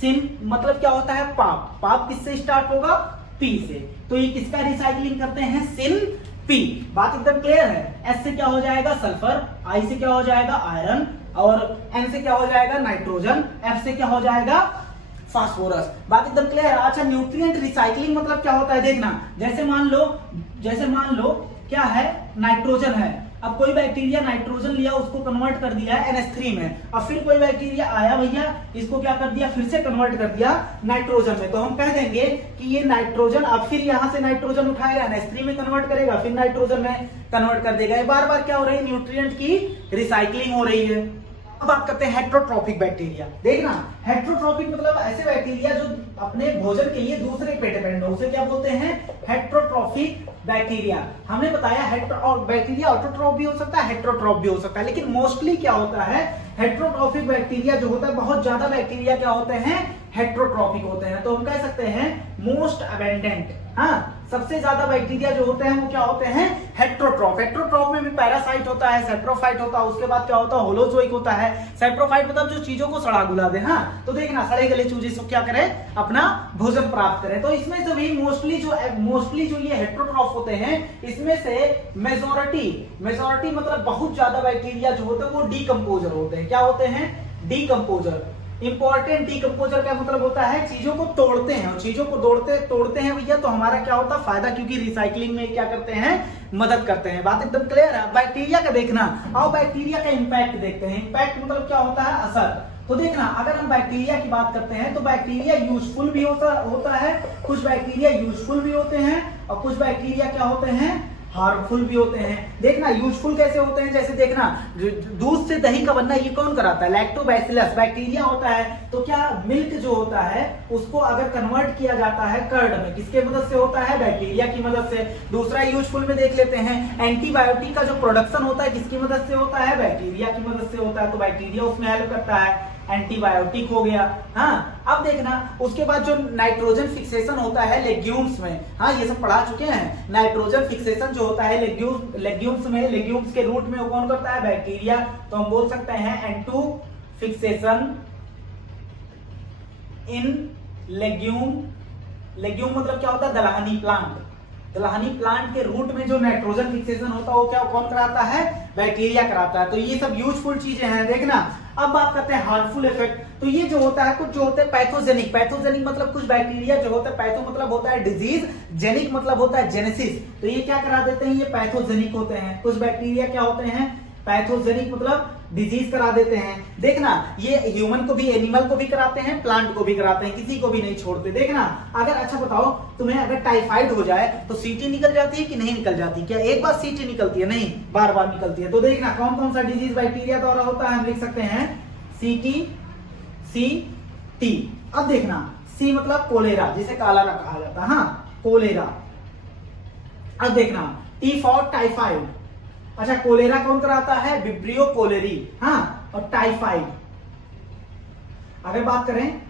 सिन मतलब क्या होता है, पाप किससे स्टार्ट होगा, पी से। तो ये किसका रिसाइकलिंग करते हैं, सिन पी। बात एकदम क्लियर है। एस से क्या हो जाएगा, सल्फर। आई से क्या हो जाएगा, आयरन। और एन से क्या हो जाएगा, नाइट्रोजन। एफ से क्या हो जाएगा, फास्फोरस। बात एकदम क्लियर है। अच्छा न्यूट्रिएंट रिसाइकलिंग मतलब क्या होता है, देखना जैसे मान लो क्या है, नाइट्रोजन है। अब कोई बैक्टीरिया नाइट्रोजन लिया, उसको कन्वर्ट कर दिया NH3 में। अब फिर कोई बैक्टीरिया आया भैया, इसको क्या कर दिया, फिर से कन्वर्ट कर दिया नाइट्रोजन में। तो हम कह देंगे कि ये नाइट्रोजन, अब फिर यहां से नाइट्रोजन उठाएगा, NH3 में कन्वर्ट करेगा, फिर नाइट्रोजन में कन्वर्ट कर देगा। ये बार बार क्या हो रही है, न्यूट्रिएंट की रिसाइकलिंग हो रही है। अब बात करते हैं हेट्रोट्रॉफिक बैक्टीरिया। देखना हेट्रोट्रॉफिक मतलब ऐसे बैक्टीरिया जो अपने भोजन के लिए दूसरे पे डिपेंड हो, उसे क्या बोलते हैं, हेट्रोट्रॉफिक बैक्टीरिया। हमने बताया बैक्टीरिया ऑटोट्रॉफ भी हो सकता है, हेट्रोट्रॉफ भी हो सकता है, लेकिन मोस्टली क्या होता है, हेट्रोट्रॉफिक बैक्टीरिया जो होता है, बहुत ज्यादा बैक्टीरिया क्या होते हैं, हेट्रोट्रॉफिक होते हैं। तो हम कह सकते हैं मोस्ट अबेंडेंट, हाँ सबसे ज्यादा बैक्टीरिया जो होते हैं वो क्या होते हैं, हेट्रोट्रॉफ। हेट्रोट्रॉफ में भी पैरासाइट होता है, सेप्रोफाइट होता है, उसके बाद क्या होता है, होलोजोइक होता है। सेप्रोफाइट मतलब जो चीजों को सड़ा गुला दे। हाँ तो देखना सड़े गले चूजे से क्या करें, अपना भोजन प्राप्त करें। तो इसमें से भी मोस्टली जो ये हेट्रोट्रॉफ होते हैं, इसमें से मेजॉरिटी मतलब बहुत ज्यादा बैक्टीरिया जो होते हैं वो डीकंपोजर होते हैं। क्या होते हैं, डीकंपोजर। इंपॉर्टेंट डिकम्पोजर का मतलब होता है चीजों को तोड़ते हैं, और चीजों को तोड़ते हैं भैया, तो हमारा क्या होता है फायदा, क्योंकि रिसाइकलिंग में क्या करते हैं, मदद करते हैं। बात एकदम क्लियर है। बैक्टीरिया का देखना, और बैक्टीरिया का इंपैक्ट देखते हैं। इंपैक्ट मतलब क्या होता है, असर। तो देखना, अगर हम बैक्टीरिया की बात करते हैं तो बैक्टीरिया यूजफुल भी होता है, कुछ बैक्टीरिया यूजफुल भी होते हैं, और कुछ बैक्टीरिया क्या होते हैं, हार्मफुल भी होते हैं। देखना यूजफुल कैसे होते हैं, जैसे देखना दूध से दही का बनना ये कौन कराता है, लैक्टोबैसिलस बैक्टीरिया होता है। तो क्या मिल्क जो होता है उसको अगर कन्वर्ट किया जाता है कर्ड में, किसके मदद से होता है, बैक्टीरिया की मदद से। दूसरा यूजफुल में देख लेते हैं, एंटीबायोटिक का जो प्रोडक्शन होता है किसकी मदद से होता है, बैक्टीरिया की मदद से होता है। तो बैक्टीरिया उसमें हेल्प करता है, एंटीबायोटिक हो गया। हाँ, अब देखना उसके बाद जो नाइट्रोजन फिक्सेशन होता है लेग्यूम्स में, हाँ ये सब पढ़ा चुके हैं। नाइट्रोजन फिक्सेशन जो होता है लेग्यूम्स में, लेग्यूम्स के रूट में वो कौन करता है, बैक्टीरिया। तो हम बोल सकते हैं N2 फिक्सेशन इन लेग्यूम। लेग्यूम मतलब क्या होता है, दलहनी प्लांट। दलहनी प्लांट के रूट में जो नाइट्रोजन फिक्सेशन होता है वो क्या कौन कराता है, बैक्टीरिया कराता है। तो ये सब यूजफुल चीजें हैं। देखना अब बात करते हैं हार्मफुल इफेक्ट। तो ये जो होता है, कुछ जो होते हैं पैथोजेनिक। पैथोजेनिक मतलब कुछ बैक्टीरिया जो होता है, पैथो मतलब होता है डिजीज, जेनिक मतलब होता है जेनेसिस। तो ये क्या करा देते हैं, ये पैथोजेनिक होते हैं। कुछ बैक्टीरिया क्या होते हैं, पैथोजेनिक मतलब डिजीज करा देते हैं। देखना ये ह्यूमन को भी, एनिमल को भी कराते हैं, प्लांट को भी कराते हैं, किसी को भी नहीं छोड़ते। देखना अगर, अच्छा बताओ तुम्हें अगर टाइफाइड हो जाए तो सीटी निकल जाती है कि नहीं निकल जाती, क्या एक बार सीटी निकलती है, नहीं बार बार निकलती है। तो देखना कौन कौन सा डिजीज बैक्टीरिया द्वारा होता है, हम लिख सकते हैं सीटी, सी टी। अब देखना सी मतलब कोलेरा, जिसे कालारा कहा जाता है, हाँ कोलेरा। अब देखना टी फॉर टाइफाइड। अच्छा कोलेरा कौन कराता है, विब्रियो कोलेरी, हाँ। और टाइफाइड, अगर बात करें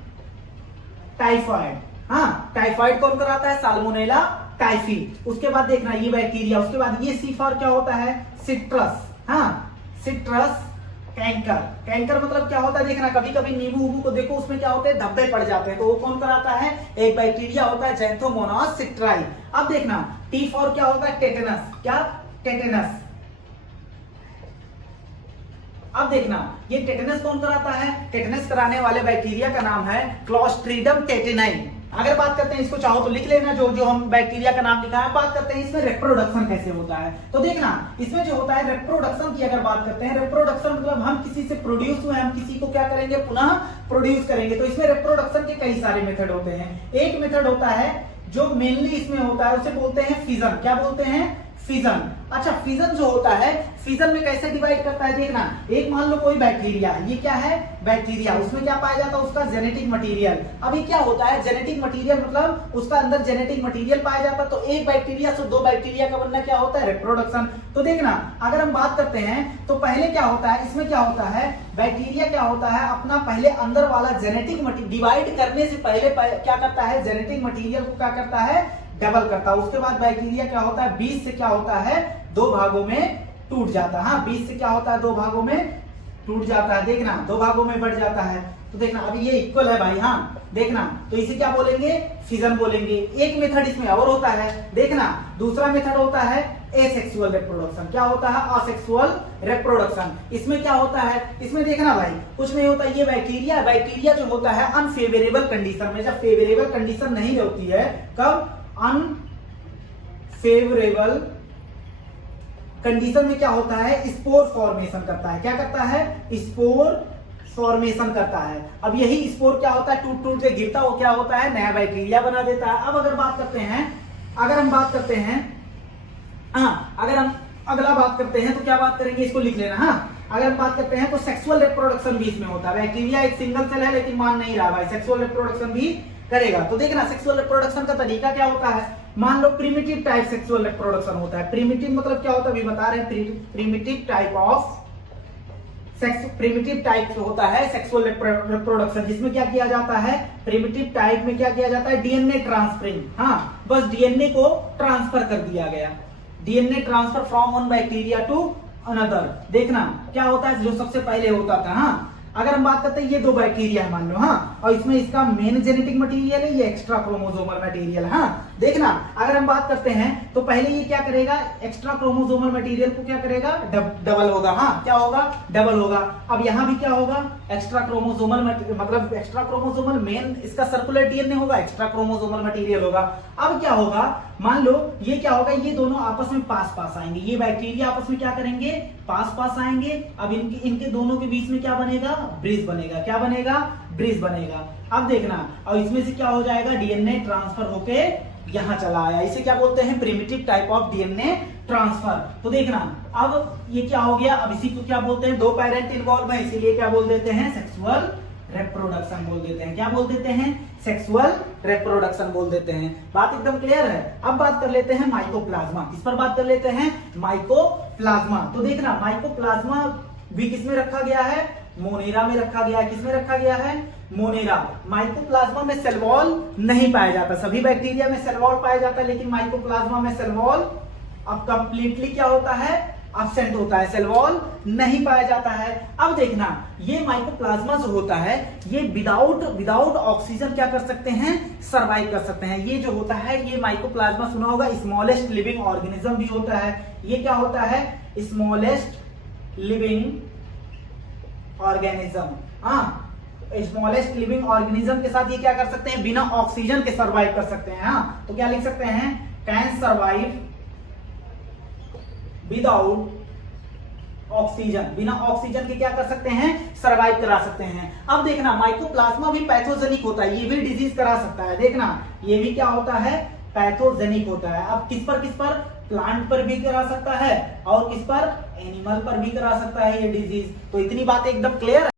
टाइफाइड, हाँ टाइफाइड कौन कराता है, साल्मोनेला टाइफी। उसके बाद देखना ये बैक्टीरिया। उसके बाद ये सी फॉर क्या होता है, सिट्रस, हाँ सिट्रस कैंकर। कैंकर मतलब क्या होता है, देखना कभी कभी नींबू उबू को देखो उसमें क्या होते हैं, धब्बे पड़ जाते हैं, तो वो कौन कराता है, एक बैक्टीरिया होता है जैंथोमोनास सिट्राई। अब देखना टी फॉर क्या होता है, टेटेनस, क्या टेटेनस। अब देखना ये टेटेनस कौन कराता है, टेटेनस कराने वाले बैक्टीरिया का नाम है क्लोस्ट्रीडियम टेटेनाई। अगर बात करते हैं, इसको चाहो तो लिख लेना जो जो हम बैक्टीरिया का नाम लिखा है। बात करते हैं इसमें रिप्रोडक्शन कैसे होता है। तो देखना इसमें जो होता है रिप्रोडक्शन की अगर बात करते हैं, रिप्रोडक्शन मतलब हम किसी से प्रोड्यूस हुए, हम किसी को क्या करेंगे, पुनः प्रोड्यूस करेंगे। तो इसमें रिप्रोडक्शन के कई सारे मेथड होते हैं। एक मेथड होता है जो मेनली इसमें होता है, उसे बोलते हैं फिजन। क्या बोलते हैं, फिजन। अच्छा फिजन जो होता है, फिजन में कैसे डिवाइड करता है, देखना एक मान लो कोई बैक्टीरिया, ये क्या है बैक्टीरिया, उसमें क्या पाया जाता है, उसका जेनेटिक मटेरियल। अभी क्या होता है जेनेटिक मटेरियल, मतलब उसका अंदर जेनेटिक मटेरियल पाया जाता है। तो एक बैक्टीरिया से दो बैक्टीरिया का बनना क्या होता है, रिप्रोडक्शन। तो देखना अगर हम बात करते हैं तो पहले क्या होता है, इसमें क्या होता है, बैक्टीरिया क्या होता है, अपना पहले अंदर वाला जेनेटिक मटेरियल डिवाइड करने से पहले क्या करता है, जेनेटिक मटेरियल को क्या करता है, डबल करता है। उसके बाद बैक्टीरिया क्या होता है, 20 से क्या होता है, दो भागों में टूट जाता है। हाँ 20 से क्या होता है, दो भागों में टूट जाता है। देखना दो भागों में बढ़ जाता है। तो देखना अभी ये इक्वल है भाई, हाँ देखना, तो इसे क्या बोलेंगे, फिजन बोलेंगे। एक मेथड इसमें और होता है, देखना दूसरा मेथड होता है एसेक्सुअल रिप्रोडक्शन। क्या होता है, असेक्सुअल रिप्रोडक्शन। इसमें क्या होता है, इसमें देखना भाई कुछ नहीं होता, ये बैक्टीरिया जो होता है अनफेवरेबल कंडीशन में, जब फेवरेबल कंडीशन नहीं होती है, कब, अनफेवरेबल कंडीशन में क्या होता है, स्पोर फॉर्मेशन करता है। क्या करता है, स्पोर फॉर्मेशन करता है। अब यही स्पोर क्या होता है, टूट टूट के गिरता, वो क्या होता है, नया बैक्टीरिया बना देता है। अब अगर बात करते हैं, अगर हम अगला बात करते हैं तो क्या बात करेंगे, इसको लिख लेना। हाँ अगर हम बात करते हैं तो सेक्सुअल रिप्रोडक्शन भी इसमें होता है। बैक्टीरिया एक सिंगल सेल है लेकिन मान नहीं रहा भाई, सेक्सुअल रिप्रोडक्शन भी करेगा। तो देखना सेक्सुअल रिप्रोडक्शन का तरीका क्या होता है, मान लो प्रिमिटिव टाइप सेक्सुअल रिप्रोडक्शन होता है। प्रिमिटिव मतलब क्या होता है, अभी बता रहे हैं, प्रिमिटिव टाइप होता है सेक्सुअल रिप्रोडक्शन, जिसमें क्या किया जाता है, प्रिमिटिव टाइप में क्या किया जाता है, डीएनए ट्रांसफरिंग। हाँ बस डीएनए को ट्रांसफर कर दिया गया, DNA transfer from one bacteria to another. देखना क्या होता है, जो सबसे पहले होता था। हाँ अगर हम बात करते हैं, ये दो बैक्टीरिया है मान लो, हाँ और इसमें इसका मेन जेनेटिक मटेरियल है, ये एक्स्ट्रा क्रोमोसोमल मटेरियल। हाँ देखना, अगर हम बात करते हैं तो पहले ये क्या करेगा, एक्स्ट्रा क्रोमोसोमल मटेरियल को क्या करेगा, डबल होगा। हाँ, क्या होगा, डबल होगा। अब यहां भी क्या होगा, एक्स्ट्रा क्रोमोसोमल मतलब एक्स्ट्रा क्रोमोसोमल मेन इसका सर्कुलर डीएनए होगा, एक्स्ट्रा क्रोमोसोमल मटेरियल होगा। अब क्या होगा, मान लो ये क्या होगा, ये दोनों आपस में पास पास आएंगे, ये बैक्टीरिया आपस में क्या करेंगे, पास पास आएंगे। अब इनके दोनों के बीच में क्या बनेगा, ब्रिज बनेगा। क्या बनेगा, ब्रिज बनेगा। अब देखना, और इसमें से क्या हो जाएगा, डीएनए ट्रांसफर होके यहां चला आया। इसे क्या बोलते हैं, primitive type of DNA transfer. तो देखना, अब ये क्या हो गया, अब इसी को क्या बोलते हैं, दो पेरेंट इन्वॉल्व है, इसीलिए क्या बोल देते हैं, सेक्सुअल रिप्रोडक्शन बोल देते हैं। क्या बोल देते हैं, सेक्सुअल रिप्रोडक्शन बोल देते हैं। बात एकदम क्लियर है। अब बात कर लेते हैं माइकोप्लाज्मा। किस पर बात कर लेते हैं, माइकोप्लाज्मा। तो देखना, माइकोप्लाज्मा भी किसमें रखा गया है, मोनेरा में रखा गया है। किसमें रखा गया है, मोनेरा। माइकोप्लाज्मा में सेल वॉल नहीं पाया जाता। सभी बैक्टीरिया में सेल वॉल पाया जाता है, लेकिन माइकोप्लाज्मा में सेल वॉल अब कंप्लीटली क्या होता है, एब्सेंट होता है, सेल वॉल नहीं पाया जाता है। अब देखना, ये माइकोप्लाज्मा जो होता है, ये विदाउट ऑक्सीजन क्या कर सकते हैं, सरवाइव कर सकते हैं। ये जो होता है, ये माइकोप्लाज्मा सुना होगा, स्मॉलेस्ट लिविंग ऑर्गेनिज्म भी होता है। ये क्या होता है, स्मॉलेस्ट लिविंग ऑर्गेनिज्म। हाँ, स्मॉलेस्ट लिविंग ऑर्गेनिज्म के साथ ये क्या कर सकते हैं, बिना ऑक्सीजन के सरवाइव कर सकते हैं। हाँ, तो क्या लिख सकते हैं, कैन सरवाइव विदाउट ऑक्सीजन। बिना ऑक्सीजन के क्या कर सकते हैं, सरवाइव करा सकते हैं। अब देखना, माइकोप्लाज्मा भी पैथोजेनिक होता है, ये भी डिजीज करा सकता है। देखना, ये भी क्या होता है, पैथोजेनिक होता है। अब किस पर, प्लांट पर भी करा सकता है और किस पर, एनिमल पर भी करा सकता है ये डिजीज। तो इतनी बात एकदम क्लियर है।